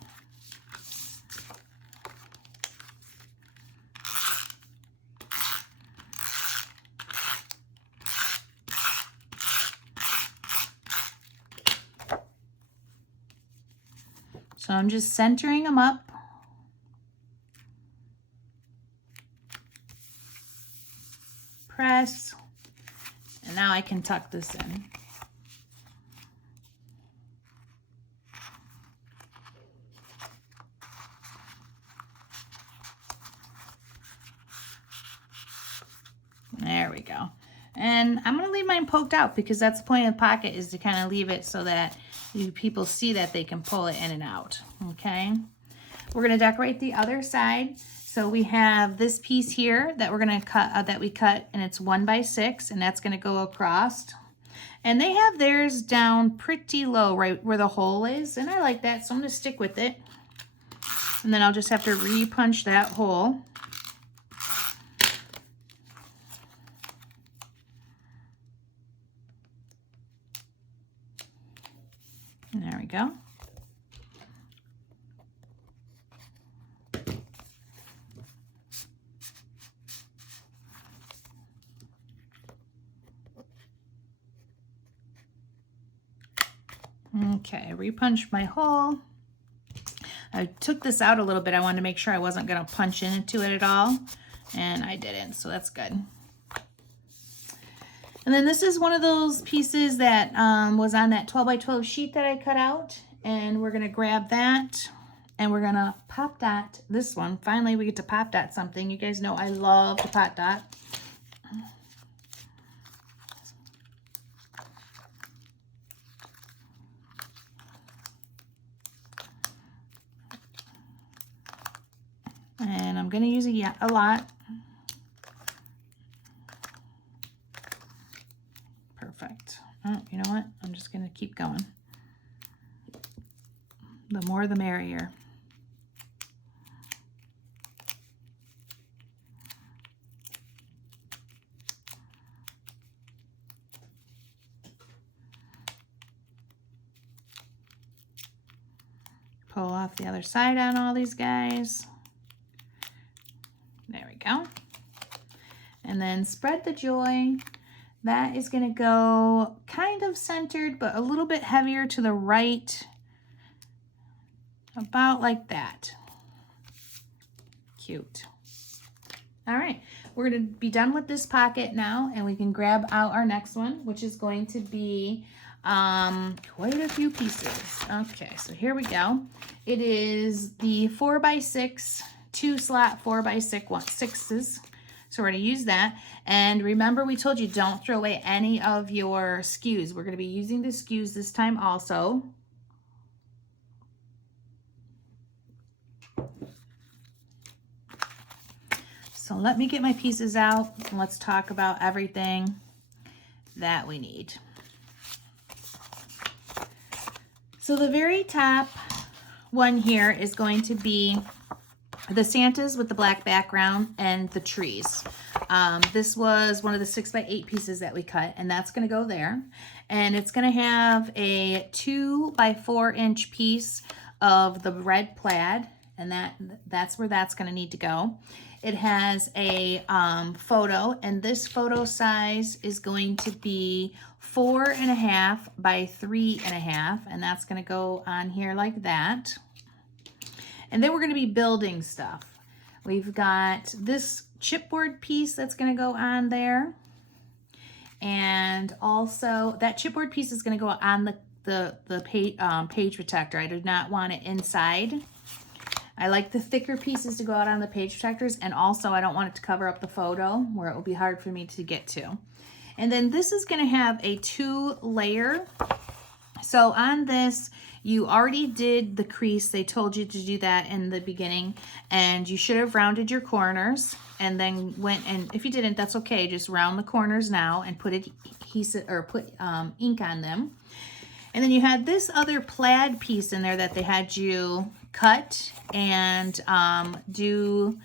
So I'm just centering them up. Press. And now I can tuck this in. There we go. And I'm going to leave mine poked out because that's the point of the pocket, is to kind of leave it so that people see that they can pull it in and out. Okay. We're going to decorate the other side. So we have this piece here that we're going to cut, that we cut, and it's 1 by 6, and that's going to go across. And they have theirs down pretty low, right where the hole is. And I like that, so I'm going to stick with it. And then I'll just have to re-punch that hole. And there we go. Okay, re-punched my hole. I took this out a little bit. I wanted to make sure I wasn't going to punch into it at all, and I didn't, so that's good. And then this is one of those pieces that was on that 12 by 12 sheet that I cut out, and we're going to grab that, and we're going to pop dot this one. Finally, we get to pop dot something. You guys know I love to pop dot. And I'm going to use a lot. Perfect. Oh, you know what? I'm just going to keep going. The more the merrier. Pull off the other side on all these guys. There we go. And then spread the joy. That is going to go kind of centered, but a little bit heavier to the right. About like that. Cute. All right. We're going to be done with this pocket now, and we can grab out our next one, which is going to be quite a few pieces. Okay, so here we go. It is the 4 by 6 2 slot 4 by 6s. So we're going to use that. And remember, we told you don't throw away any of your skews. We're going to be using the skews this time also. So let me get my pieces out and let's talk about everything that we need. So the very top one here is going to be the Santas with the black background and the trees. This was one of the 6 by 8 pieces that we cut, and that's going to go there. And it's going to have a 2 by 4 inch piece of the red plaid, and that's where that's going to need to go. It has a photo, and this photo size is going to be 4.5 by 3.5, and that's going to go on here like that. And then we're going to be building stuff. We've got this chipboard piece that's going to go on there. And also that chipboard piece is going to go on the page protector. I do not want it inside. I like the thicker pieces to go out on the page protectors. And also I don't want it to cover up the photo where it will be hard for me to get to. And then this is going to have a 2-layer. So on this, you already did the crease. They told you to do that in the beginning, and you should have rounded your corners and then went, and if you didn't, that's okay. Just round the corners now and put adhesive or put ink on them. And then you had this other plaid piece in there that they had you cut and do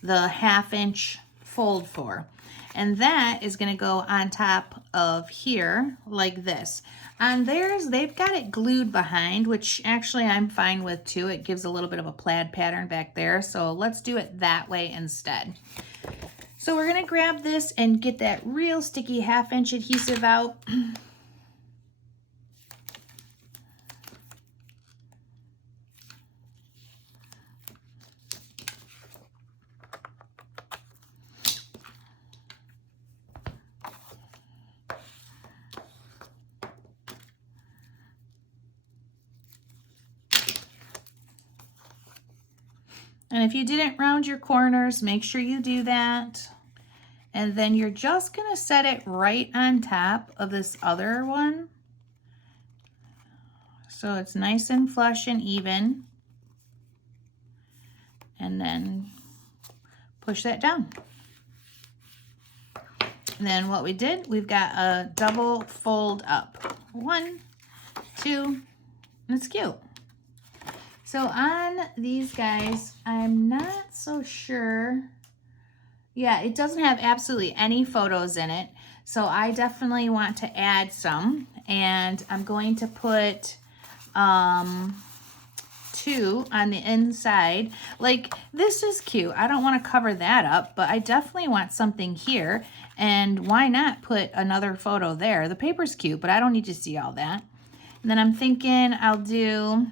the 1/2 inch fold for. And that is going to go on top of here like this. On theirs, they've got it glued behind, which actually I'm fine with too. It gives a little bit of a plaid pattern back there. So let's do it that way instead. So we're going to grab this and get that real sticky 1/2 inch adhesive out. And if you didn't round your corners, make sure you do that. And then you're just gonna set it right on top of this other one. So it's nice and flush and even. And then push that down. And then what we did, we've got a double fold up. 1, 2, and it's cute. So on these guys, I'm not so sure. Yeah, it doesn't have absolutely any photos in it. So I definitely want to add some. And I'm going to put 2 on the inside. Like, this is cute. I don't want to cover that up, but I definitely want something here. And why not put another photo there? The paper's cute, but I don't need to see all that. And then I'm thinking I'll do,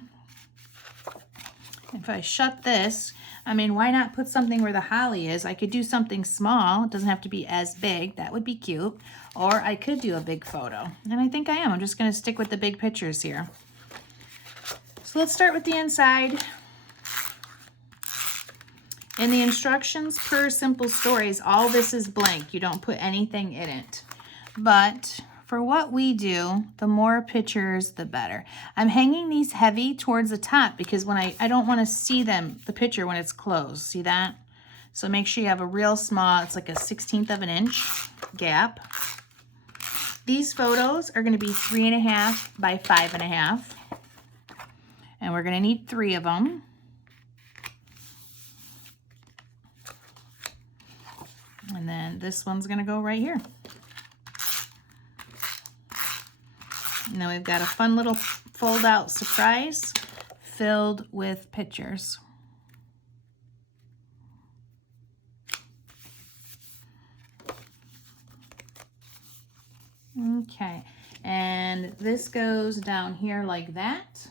if I shut this, I mean, why not put something where the holly is? I could do something small. It doesn't have to be as big. That would be cute. Or I could do a big photo. And I think I am. I'm just going to stick with the big pictures here. So let's start with the inside. In the instructions per Simple Stories, all this is blank. You don't put anything in it. But for what we do, the more pictures, the better. I'm hanging these heavy towards the top because when I don't want to see them, the picture when it's closed. See that? So make sure you have a real small, it's like a 1/16 of an inch gap. These photos are going to be 3.5 by 5.5. And we're going to need 3 of them. And then this one's going to go right here. And then we've got a fun little fold-out surprise filled with pictures. Okay, and this goes down here like that.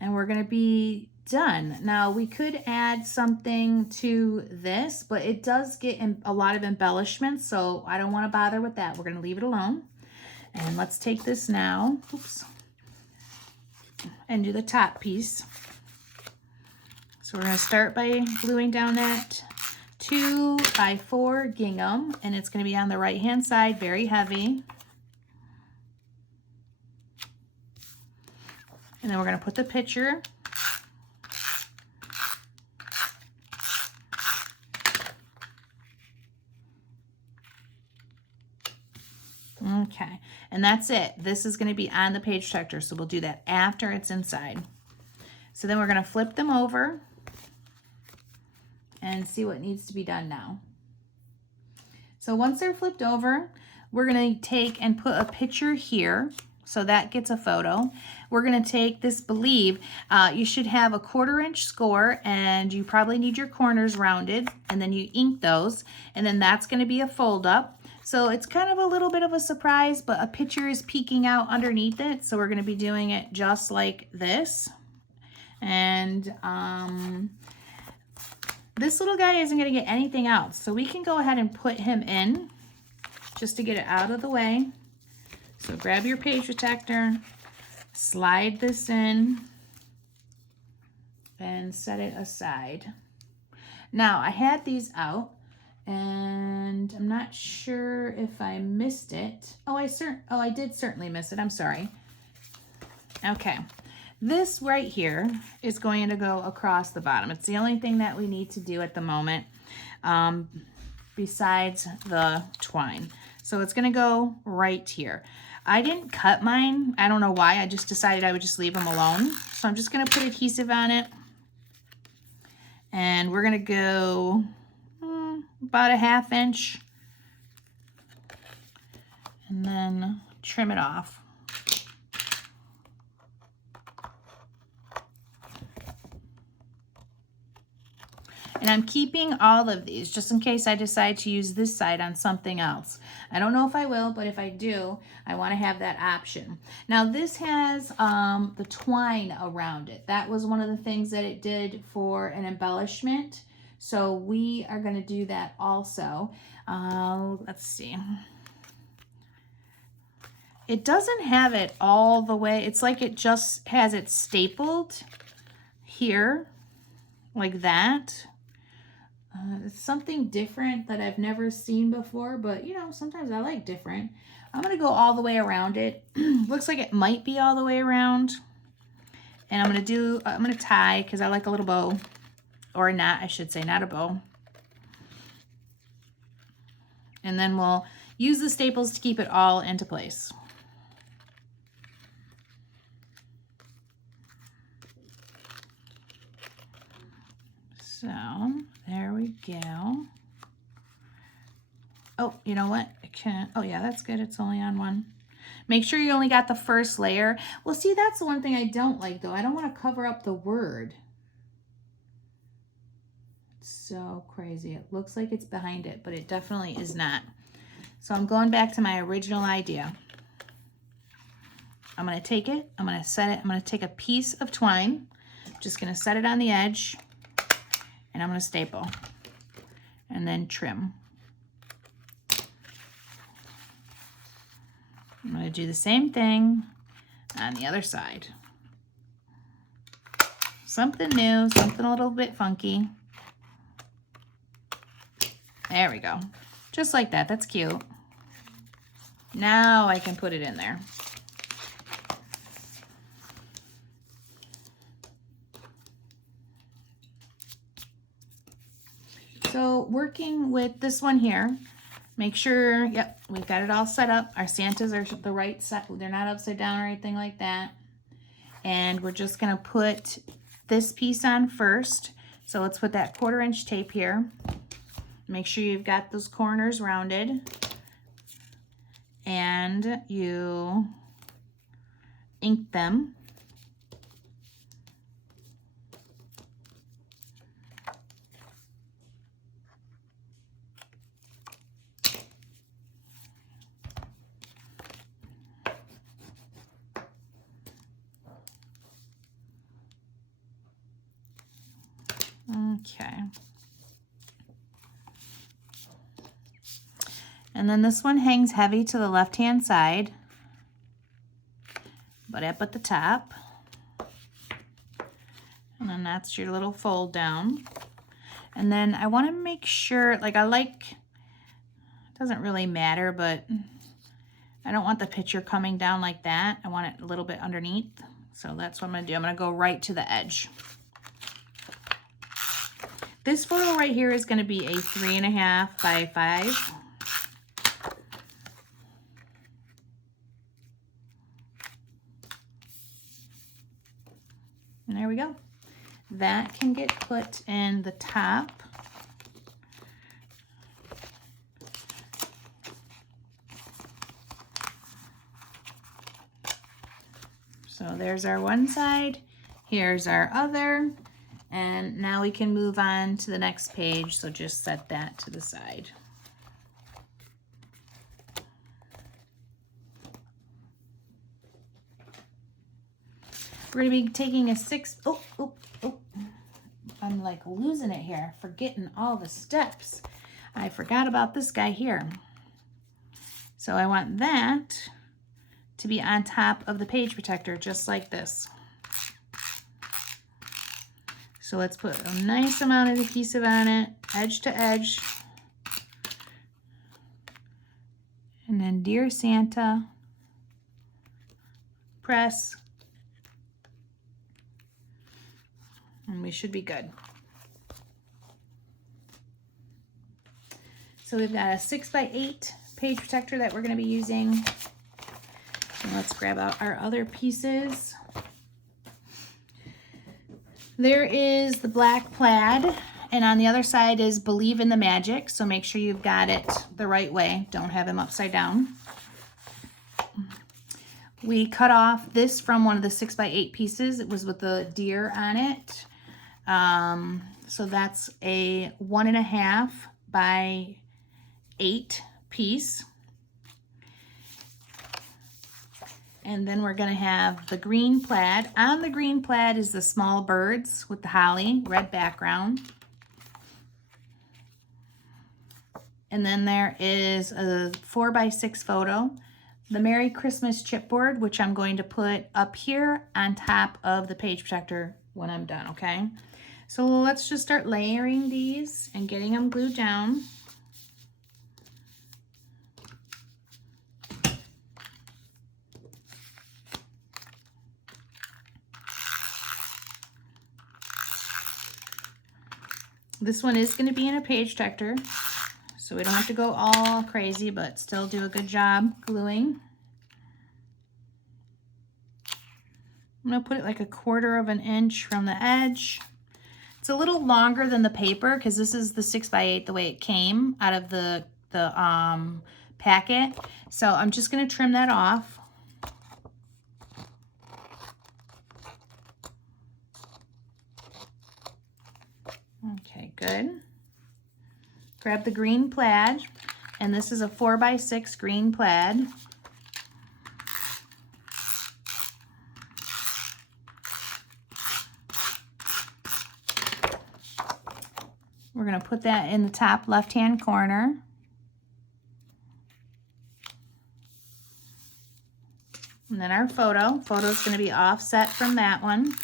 And we're going to be done. Now we could add something to this, but it does get a lot of embellishments, so I don't want to bother with that. We're going to leave it alone. And let's take this now, oops, and do the top piece. So we're going to start by gluing down that 2x4 gingham, and it's going to be on the right hand side, very heavy. And then we're going to put the picture. Okay, and that's it. This is going to be on the page protector, so we'll do that after it's inside. So then we're going to flip them over and see what needs to be done now. So once they're flipped over, we're going to take and put a picture here. So that gets a photo. We're going to take this Believe. You should have a 1/4 inch score, and you probably need your corners rounded, and then you ink those, and then that's going to be a fold up. So it's kind of a little bit of a surprise, but a picture is peeking out underneath it. So we're going to be doing it just like this. And this little guy isn't going to get anything else. So we can go ahead and put him in just to get it out of the way. So grab your page protector, slide this in, and set it aside. Now, I had these out, and I'm not sure if I missed it. Oh, I did certainly miss it. I'm sorry. Okay. This right here is going to go across the bottom. It's the only thing that we need to do at the moment besides the twine. So it's going to go right here. I didn't cut mine. I don't know why. I just decided I would just leave them alone. So I'm just going to put adhesive on it. And we're going to go about a 1/2 inch. And then trim it off. And I'm keeping all of these just in case I decide to use this side on something else. I don't know if I will, but if I do, I want to have that option. Now this has the twine around it. That was one of the things that it did for an embellishment. So we are going to do that also. Let's see. It doesn't have it all the way. It's like it just has it stapled here. like that. It's something different that I've never seen before, but you know, sometimes I like different. I'm gonna go all the way around it. Looks like it might be all the way around. And I'm gonna tie, because I like a little bow, or not, I should say, not a bow. And then we'll use the staples to keep it all into place. So there we go. Oh, you know what? I can't. Oh yeah, that's good. It's only on one. Make sure you only got the first layer. Well, see, that's the one thing I don't like though. I don't want to cover up the word. It's so crazy. It looks like it's behind it, but it definitely is not. So I'm going back to my original idea. I'm going to take it. I'm going to set it. I'm going to take a piece of twine. I'm just going to set it on the edge. And I'm going to staple and then trim. I'm going to do the same thing on the other side. Something new, something a little bit funky. There we go. Just like that. That's cute. Now I can put it in there. So working with this one here, make sure, yep, we've got it all set up. Our Santas are the right side. They're not upside down or anything like that. And we're just going to put this piece on first. So let's put that 1/4 inch tape here. Make sure you've got those corners rounded. And you ink them. Okay. And then this one hangs heavy to the left-hand side, but up at the top. And then that's your little fold down. And then I want to make sure, like it doesn't really matter, but I don't want the picture coming down like that. I want it a little bit underneath. So that's what I'm going to do. I'm going to go right to the edge. This photo right here is going to be a 3.5 by 5. And there we go. That can get put in the top. So there's our one side. Here's our other. And now we can move on to the next page. So just set that to the side. We're going to be taking a 6, I'm like losing it here, forgetting all the steps. I forgot about this guy here. So I want that to be on top of the page protector, just like this. So let's put a nice amount of adhesive on it, edge to edge. And then Dear Santa, press. And we should be good. So we've got a 6 by 8 page protector that we're going to be using. And let's grab out our other pieces. There is the black plaid, and on the other side is Believe in the Magic. So make sure you've got it the right way. Don't have him upside down. We cut off this from one of the 6 by 8 pieces. It was with the deer on it. So that's a 1.5 by 8 piece. And then we're going to have the green plaid. On the green plaid is the small birds with the holly, red background. And then there is a 4 by 6 photo. The Merry Christmas chipboard, which I'm going to put up here on top of the page protector when I'm done, okay? So let's just start layering these and getting them glued down. This one is going to be in a page protector, so we don't have to go all crazy, but still do a good job gluing. I'm going to put it like 1/4 of an inch from the edge. It's a little longer than the paper because this is the 6x8 the way it came out of the packet. So I'm just going to trim that off. Okay, good. Grab the green plaid, and this is a 4x6 green plaid. We're going to put that in the top left-hand corner. And then our photo is going to be offset from that one.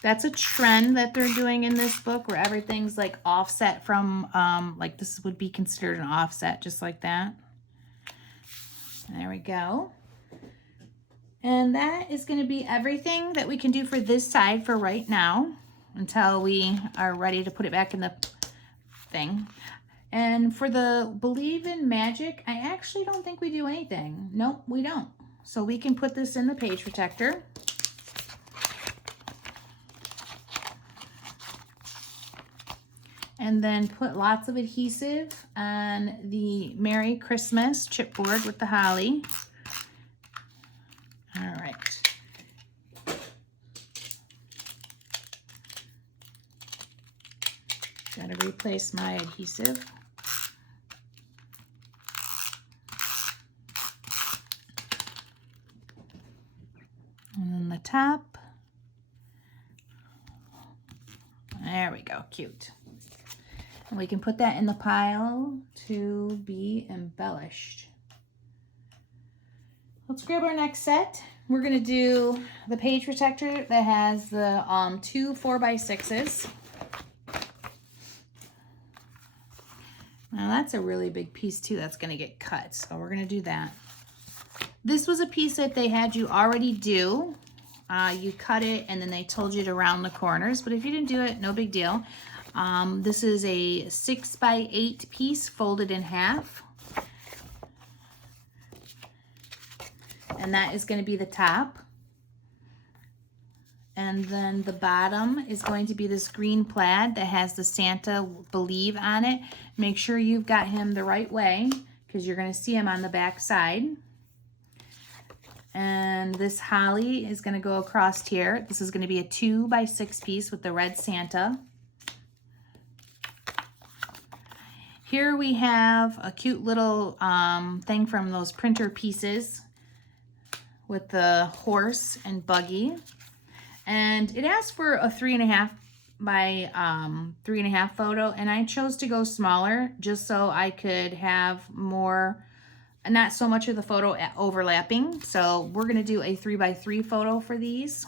That's a trend that they're doing in this book where everything's like offset from, like this would be considered an offset, just like that. There we go. And that is going to be everything that we can do for this side for right now until we are ready to put it back in the thing. And for the Believe in Magic, I actually don't think we do anything. Nope, we don't. So we can put this in the page protector. And then put lots of adhesive on the Merry Christmas chipboard with the holly. All right. Got to replace my adhesive. And then the top. There we go, cute. And we can put that in the pile to be embellished. Let's grab our next set. We're gonna do the page protector that has the 2 4x6s. Now that's a really big piece too that's gonna get cut, so we're gonna do that. This was a piece that they had you already do. You cut it and then they told you to round the corners, but if you didn't do it, no big deal. This is a 6x8 piece folded in half. And that is going to be the top. And then the bottom is going to be this green plaid that has the Santa Believe on it. Make sure you've got him the right way because you're going to see him on the back side. And this holly is going to go across here. This is going to be a 2x6 piece with the red Santa. Here we have a cute little thing from those printer pieces with the horse and buggy. And it asked for a 3.5 by 3.5 photo, and I chose to go smaller just so I could have more, not so much of the photo overlapping. So we're gonna do a 3x3 photo for these.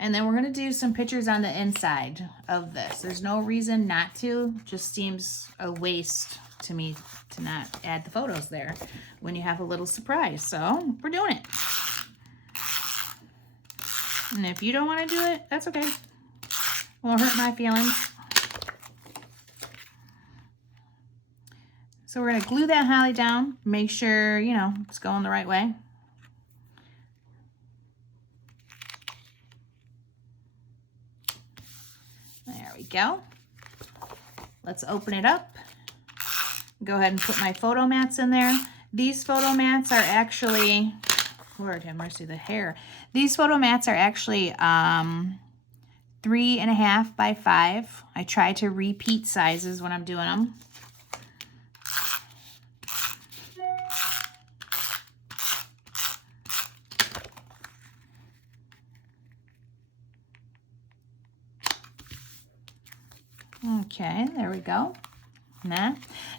And then we're gonna do some pictures on the inside of this. There's no reason not to, just seems a waste to me to not add the photos there when you have a little surprise. So we're doing it. And if you don't wanna do it, that's okay. Won't hurt my feelings. So we're gonna glue that holly down, make sure, you know, it's going the right way. There we go. Let's open it up. Go ahead and put my photo mats in there. These photo mats are actually, Lord have mercy, the hair. These photo mats are actually 3.5 by 5. I try to repeat sizes when I'm doing them. Okay, there we go.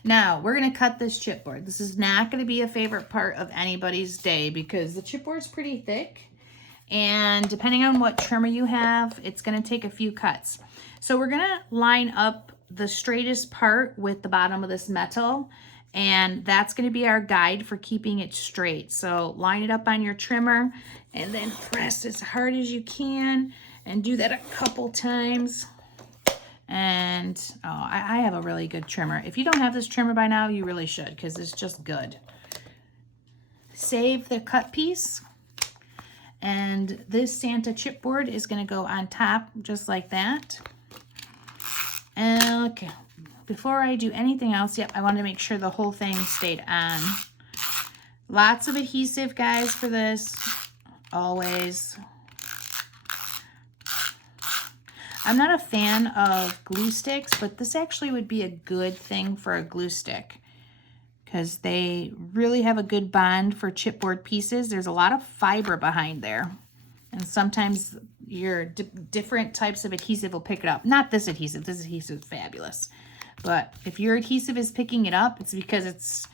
Now we're going to cut this chipboard. This is not going to be a favorite part of anybody's day because the chipboard's pretty thick And depending on what trimmer you have, it's gonna take a few cuts. So we're gonna line up the straightest part with the bottom of this metal, and that's gonna be our guide for keeping it straight. So line it up on your trimmer and then press as hard as you can and do that a couple times. And I have a really good trimmer. If you don't have this trimmer by now, you really should, because it's just good. Save the cut piece. And this Santa chipboard is going to go on top just like that. Okay, before I do anything else, yep, I wanted to make sure the whole thing stayed on. Lots of adhesive, guys, for this, always. I'm not a fan of glue sticks, but this actually would be a good thing for a glue stick, because they really have a good bond for chipboard pieces. There's a lot of fiber behind there. And sometimes your different types of adhesive will pick it up. Not this adhesive. This adhesive is fabulous. But if your adhesive is picking it up, it's because it's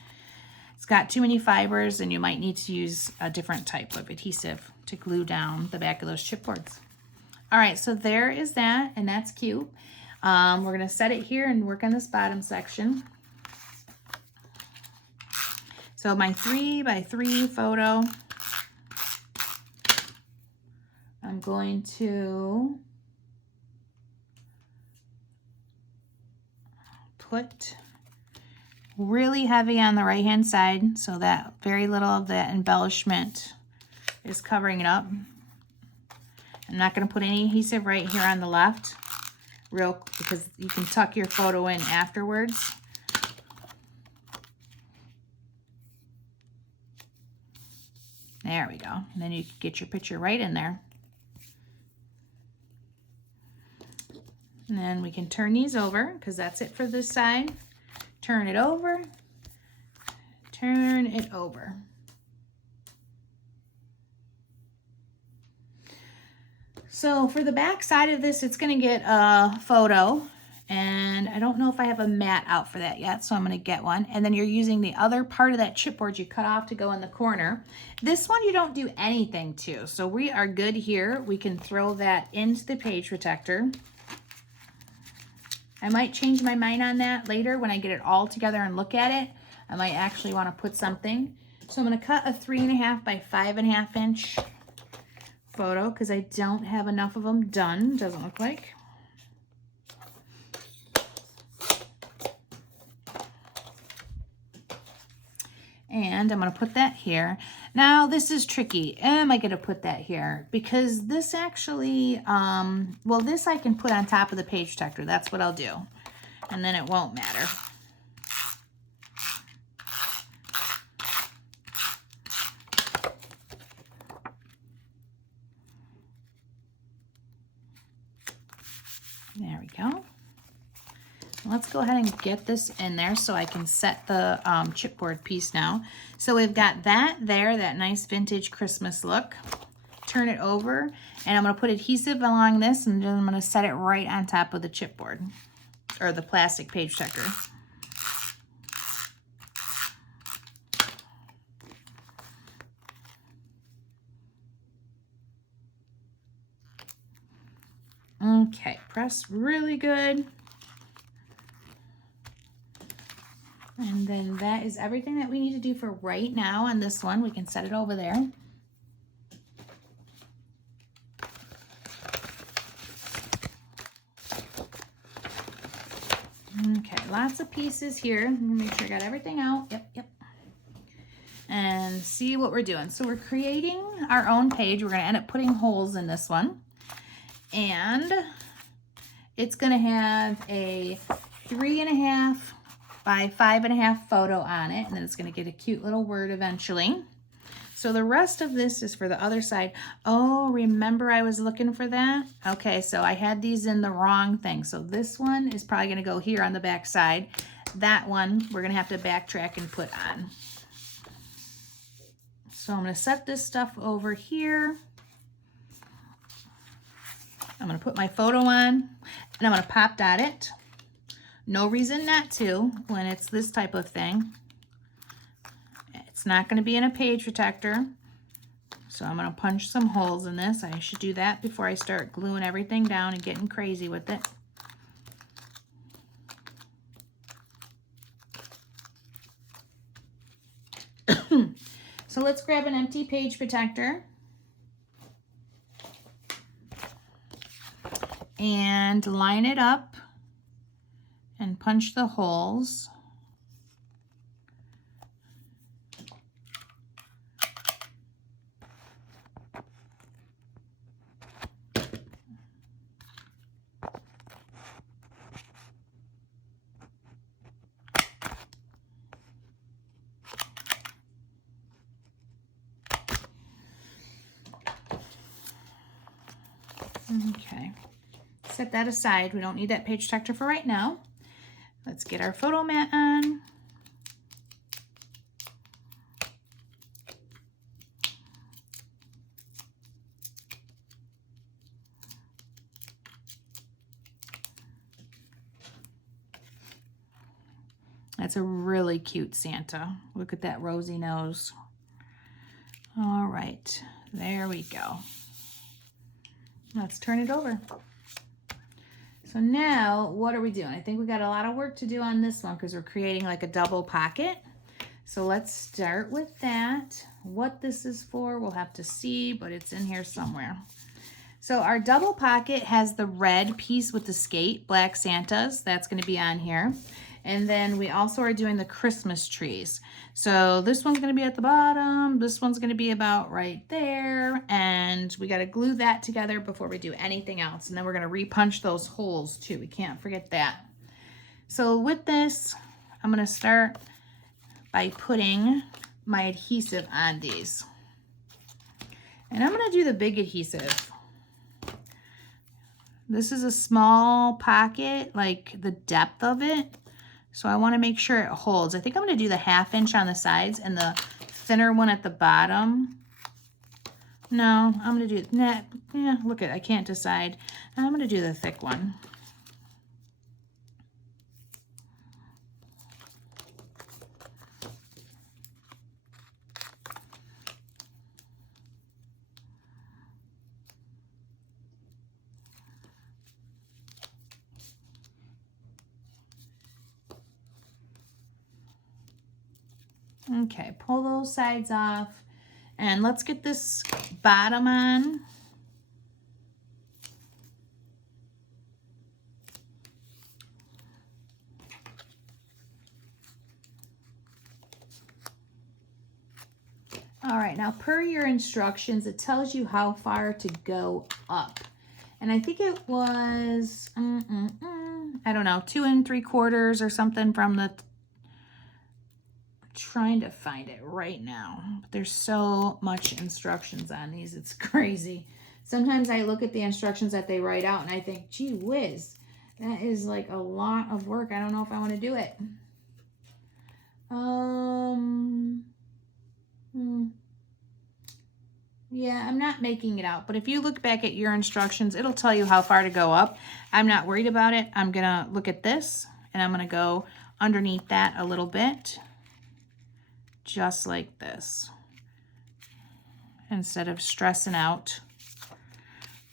got too many fibers, and you might need to use a different type of adhesive to glue down the back of those chipboards. All right, so there is that, and that's cute. We're going to set it here and work on this bottom section. So my 3x3 photo, I'm going to put really heavy on the right-hand side so that very little of that embellishment is covering it up. I'm not going to put any adhesive right here on the left, because you can tuck your photo in afterwards. There we go. And then you can get your picture right in there. And then we can turn these over, because that's it for this side. Turn it over. Turn it over. So for the back side of this, it's going to get a photo. And I don't know if I have a mat out for that yet, so I'm going to get one. And then you're using the other part of that chipboard you cut off to go in the corner. This one you don't do anything to, so we are good here. We can throw that into the page protector. I might change my mind on that later when I get it all together and look at it. I might actually want to put something. So I'm going to cut a 3.5 by 5.5 inch photo, because I don't have enough of them done, doesn't look like. And I'm going to put that here. Now, this is tricky. Am I going to put that here? Because this actually, well, this I can put on top of the page protector. That's what I'll do. And then it won't matter. There we go. Let's go ahead and get this in there so I can set the chipboard piece now. So we've got that there, that nice vintage Christmas look. Turn it over, and I'm going to put adhesive along this, and then I'm going to set it right on top of the chipboard, or the plastic page protector. Okay, press really good. And then that is everything that we need to do for right now on this one. We can set it over there. Okay, lots of pieces here. Make sure I got everything out. Yep. And see what we're doing. So we're creating our own page. We're going to end up putting holes in this one. And it's going to have a 3.5 by 5.5 photo on it, and then it's going to get a cute little word eventually. So the rest of this is for the other side. Oh, remember I was looking for that? Okay, so I had these in the wrong thing. So this one is probably going to go here on the back side. That one we're going to have to backtrack and put on. So I'm going to set this stuff over here. I'm going to put my photo on, and I'm going to pop dot it. No reason not to when it's this type of thing. It's not going to be in a page protector, So I'm going to punch some holes in this. I should do that before I start gluing everything down and getting crazy with it. So let's grab an empty page protector and line it up and punch the holes. Okay, set that aside. We don't need that page protector for right now. Let's get our photo mat on. That's a really cute Santa. Look at that rosy nose. All right, there we go. Let's turn it over. So now, what are we doing? I think we got a lot of work to do on this one because we're creating like a double pocket. So let's start with that. What this is for, we'll have to see, but it's in here somewhere. So our double pocket has the red piece with the skate, Black Santas. That's going to be on here. And then we also are doing the Christmas trees. So this one's going to be at the bottom. This one's going to be about right there. And we got to glue that together before we do anything else. And then we're going to repunch those holes too. We can't forget that. So with this, I'm going to start by putting my adhesive on these. And I'm going to do the big adhesive. This is a small pocket, like the depth of it. So I want to make sure it holds. I think I'm going to do the 1/2 inch on the sides and the thinner one at the bottom. No, I'm going to do, yeah, look at, I can't decide. I'm going to do the thick one. Okay, pull those sides off and let's get this bottom on. All right, now per your instructions, it tells you how far to go up. And I think it was, I don't know, 2 3/4 or something from the, trying to find it right now. There's so much instructions on these, it's crazy. Sometimes I look at the instructions that they write out and I think, gee whiz, that is like a lot of work. I don't know if I want to do it. Yeah, I'm not making it out, but if you look back at your instructions, it'll tell you how far to go up. I'm not worried about it. I'm gonna look at this and I'm gonna go underneath that a little bit, just like this, instead of stressing out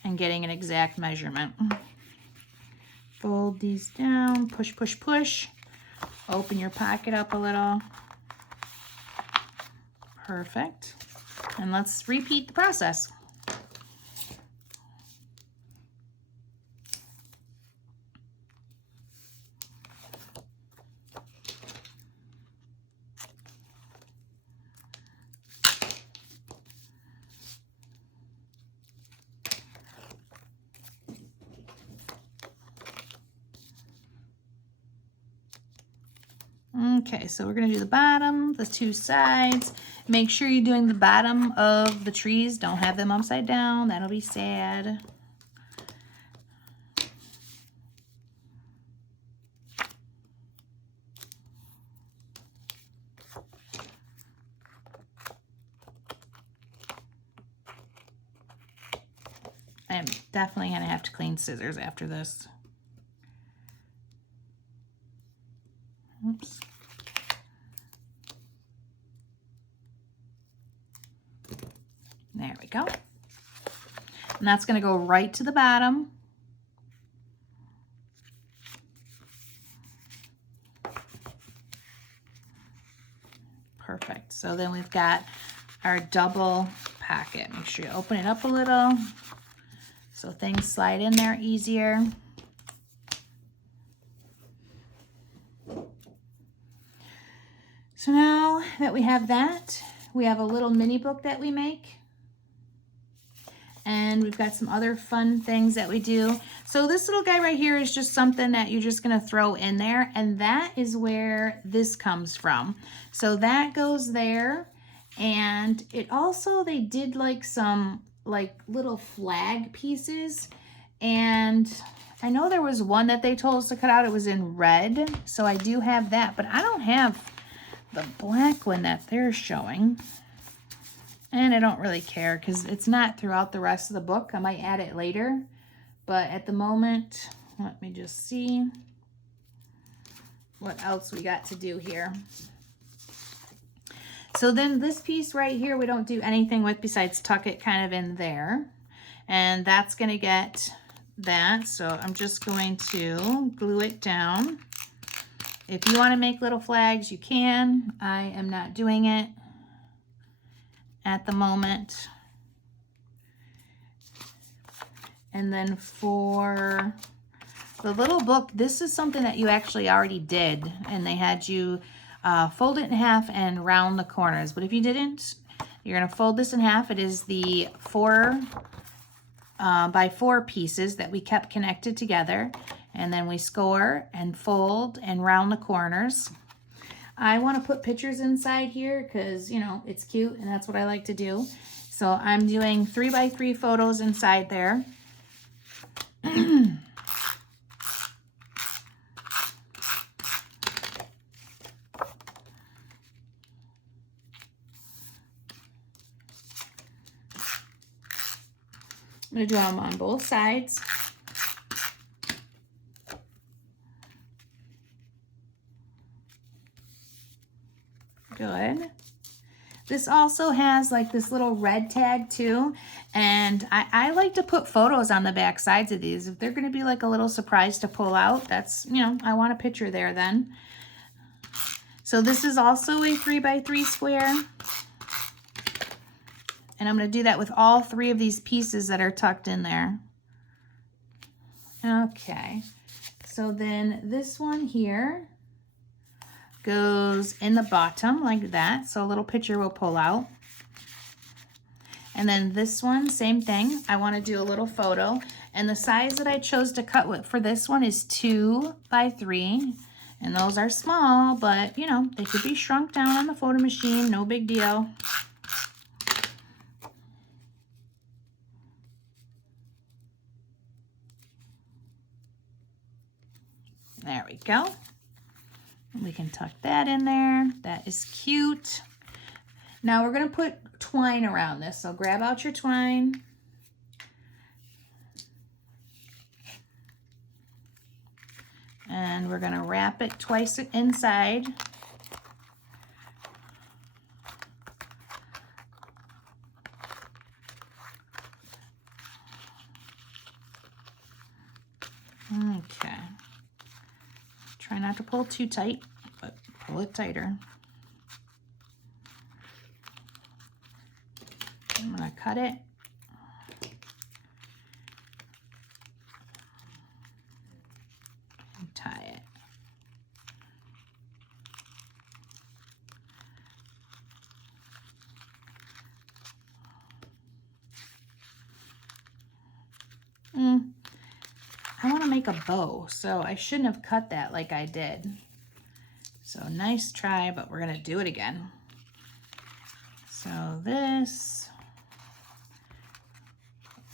and getting an exact measurement. Fold these down, push, push, push. Open your pocket up a little. Perfect. And let's repeat the process. Okay, so we're going to do the bottom, the 2 sides. Make sure you're doing the bottom of the trees. Don't have them upside down. That'll be sad. I'm definitely going to have to clean scissors after this. Oops. There go. And that's going to go right to the bottom. Perfect. So then we've got our double pocket. Make sure you open it up a little so things slide in there easier. So now that we have that, we have a little mini book that we make. And we've got some other fun things that we do. So this little guy right here is just something that you're just going to throw in there. And that is where this comes from. So that goes there. And it also, they did like some like little flag pieces. And I know there was one that they told us to cut out. It was in red. So I do have that. But I don't have the black one that they're showing. And I don't really care because it's not throughout the rest of the book. I might add it later. But at the moment, let me just see what else we got to do here. So then this piece right here, we don't do anything with besides tuck it kind of in there. And that's going to get that. So I'm just going to glue it down. If you want to make little flags, you can. I am not doing it at the moment. And then for the little book, this is something that you actually already did, and they had you fold it in half and round the corners. But if you didn't, you're going to fold this in half. It is the 4 by 4 pieces that we kept connected together, and then we score and fold and round the corners. I want to put pictures inside here because, you know, it's cute and that's what I like to do. So I'm doing 3 by 3 photos inside there. I'm going to do them on both sides. Good. This also has like this little red tag too. And I like to put photos on the back sides of these. If they're going to be like a little surprise to pull out, that's, you know, I want a picture there then. So this is also a 3 by 3 square. And I'm going to do that with all 3 of these pieces that are tucked in there. Okay. So then this one here goes in the bottom like that. So a little picture will pull out. And then this one, same thing. I want to do a little photo. And the size that I chose to cut with for this one is 2 by 3. And those are small, but you know, they could be shrunk down on the photo machine. No big deal. There we go. We can tuck that in there. That is cute. Now we're going to put twine around this. So grab out your twine. And we're going to wrap it twice inside. Okay. Try not to pull too tight, but pull it tighter. I'm going to cut it. And tie it. I want to make a bow, so I shouldn't have cut that like I did. So nice try, but we're going to do it again. So this,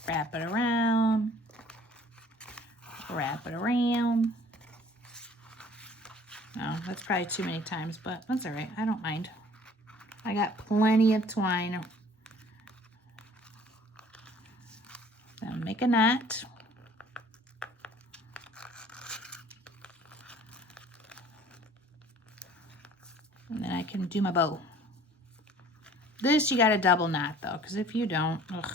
wrap it around, wrap it around. Oh, that's probably too many times, but that's all right. I don't mind. I got plenty of twine. Then make a knot. And then I can do my bow. This you got to double knot though, because if you don't, ugh.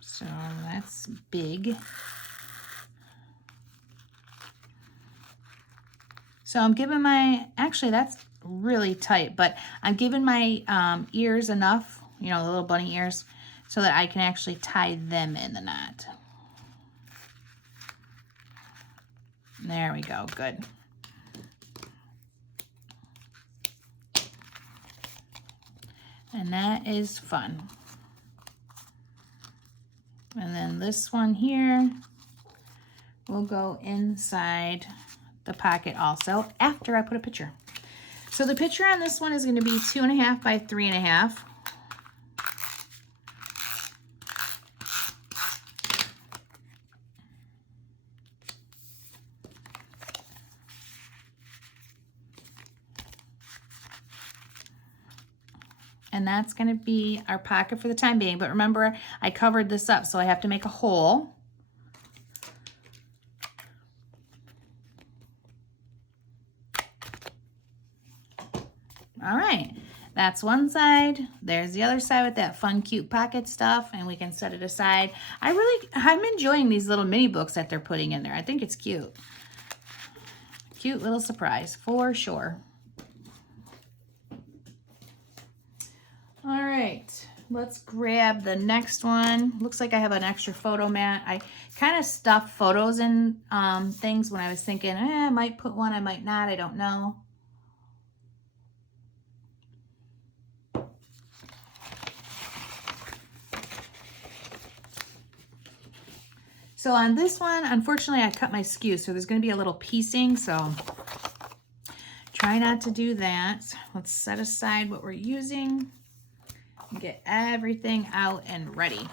So that's big. So I'm giving my, actually that's really tight, but I'm giving my ears enough, you know, the little bunny ears, so that I can actually tie them in the knot. There we go, good. And that is fun. And then this one here will go inside the pocket also after I put a picture. So the picture on this one is going to be 2.5 by 3.5. And that's going to be our pocket for the time being. But remember, I covered this up, so I have to make a hole. All right, that's one side. There's the other side with that fun, cute pocket stuff, and we can set it aside. I'm enjoying these little mini books that they're putting in there. I think it's cute. Cute little surprise, for sure. All right, let's grab the next one. Looks like I have an extra photo mat. I kind of stuffed photos in things when I was thinking, I might put one, I might not, I don't know. So on this one, unfortunately, I cut my skew, so there's going to be a little piecing, so try not to do that. Let's set aside what we're using and get everything out and ready.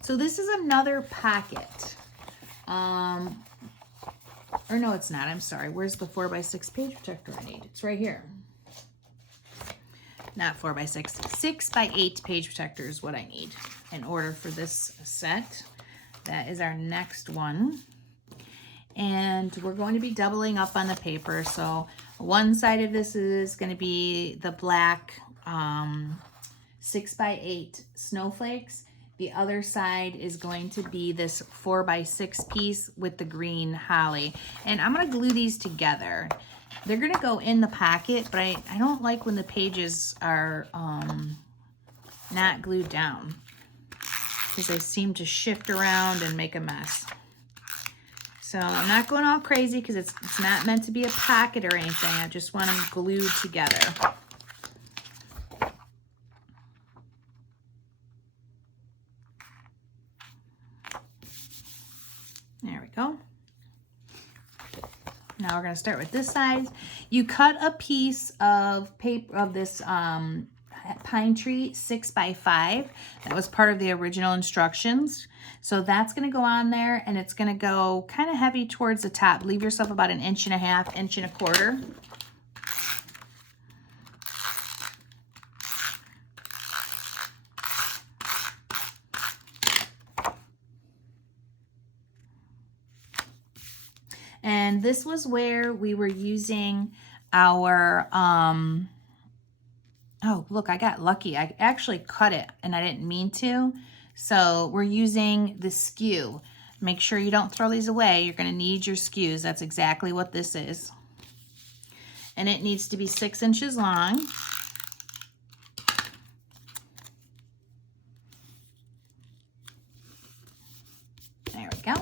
So this is another pocket. Or no, it's not. I'm sorry. Where's the 4x6 page protector I need? It's right here. Not 4x6. 6x8 page protector is what I need in order for this set. That is our next one. And we're going to be doubling up on the paper. So one side of this is going to be the black 6x8 snowflakes. The other side is going to be this 4x6 piece with the green holly. And I'm going to glue these together. They're going to go in the pocket, but I don't like when the pages are not glued down, because they seem to shift around and make a mess. So I'm not going all crazy because it's not meant to be a pocket or anything. I just want them glued together. There we go. Now we're going to start with this side. You cut a piece of paper of this pine tree 6x5. That was part of the original instructions. So that's going to go on there, and it's going to go kind of heavy towards the top. Leave yourself about 1.5 inches, 1.25 inches. And this was where we were using our, oh, look, I got lucky. I actually cut it and I didn't mean to. So we're using the skew. Make sure you don't throw these away. You're going to need your skews. That's exactly what this is. And it needs to be 6 inches long. There we go.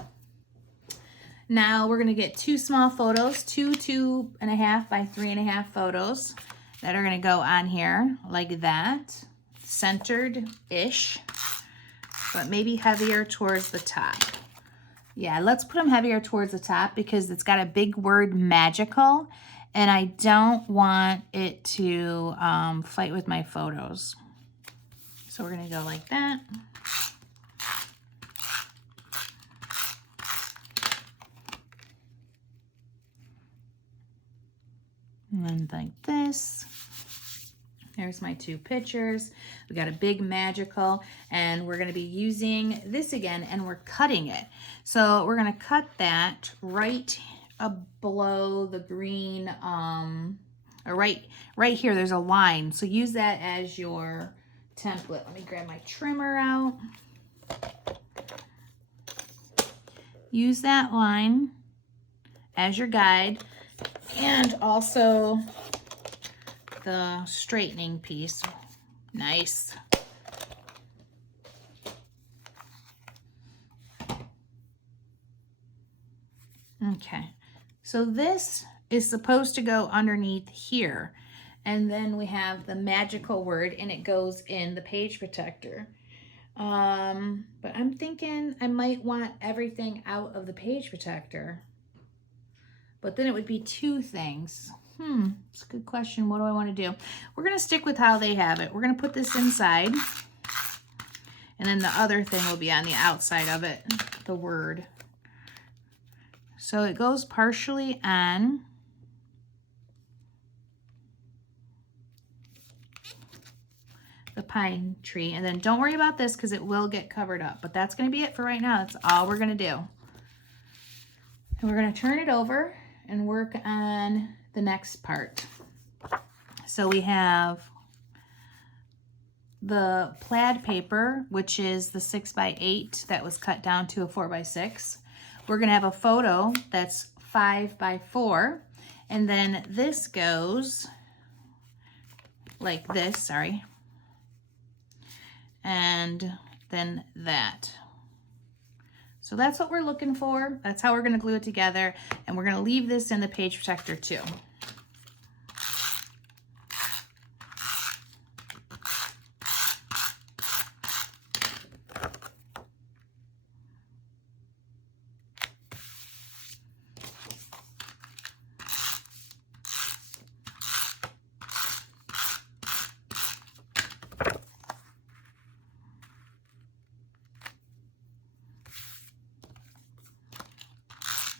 Now we're going to get 2 small photos, 2.5 by 3.5 photos that are going to go on here like that, centered-ish, but maybe heavier towards the top. Yeah, let's put them heavier towards the top because it's got a big word magical, and I don't want it to fight with my photos. So we're going to go like that. And then like this. There's my 2 pictures. We got a big magical, and we're going to be using this again, and we're cutting it. So we're going to cut that right below the green or right here, there's a line. So use that as your template. Let me grab my trimmer out. Use that line as your guide, and also the straightening piece. Nice. Okay, so this is supposed to go underneath here, and then we have the magical word, and it goes in the page protector. But I'm thinking I might want everything out of the page protector, but then it would be two things. It's a good question. What do I want to do? We're going to stick with how they have it. We're going to put this inside, and then the other thing will be on the outside of it, the word. So it goes partially on. The pine tree, and then don't worry about this because it will get covered up, but that's going to be it for right now. That's all we're going to do. And we're going to turn it over and work on the next part. So we have the plaid paper, which is the 6x8 that was cut down to a 4x6. We're going to have a photo that's 5x4, and then this goes like this, sorry. And then that. So that's what we're looking for. That's how we're going to glue it together. And we're going to leave this in the page protector too.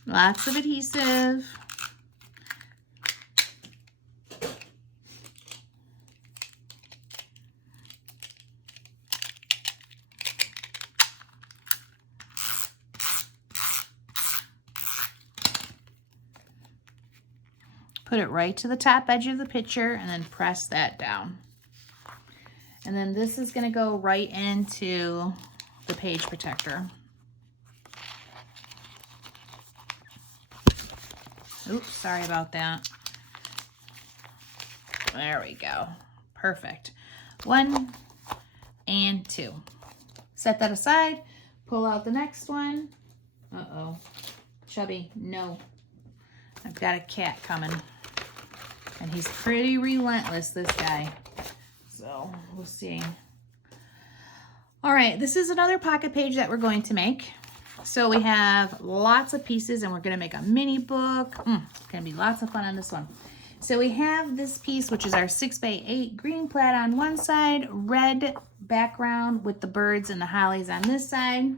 Lots of adhesive. Put it right to the top edge of the picture and then press that down. And then this is going to go right into the page protector. Oops, sorry about that. There we go. Perfect. 1 and 2. Set that aside. Pull out the next one. Uh-oh. Chubby, no. I've got a cat coming. And he's pretty relentless, this guy. So, we'll see. All right, this is another pocket page that we're going to make. So we have lots of pieces, and we're going to make a mini book. It's going to be lots of fun on this one. So we have this piece, which is our 6x8 green plaid on one side, red background with the birds and the hollies on this side.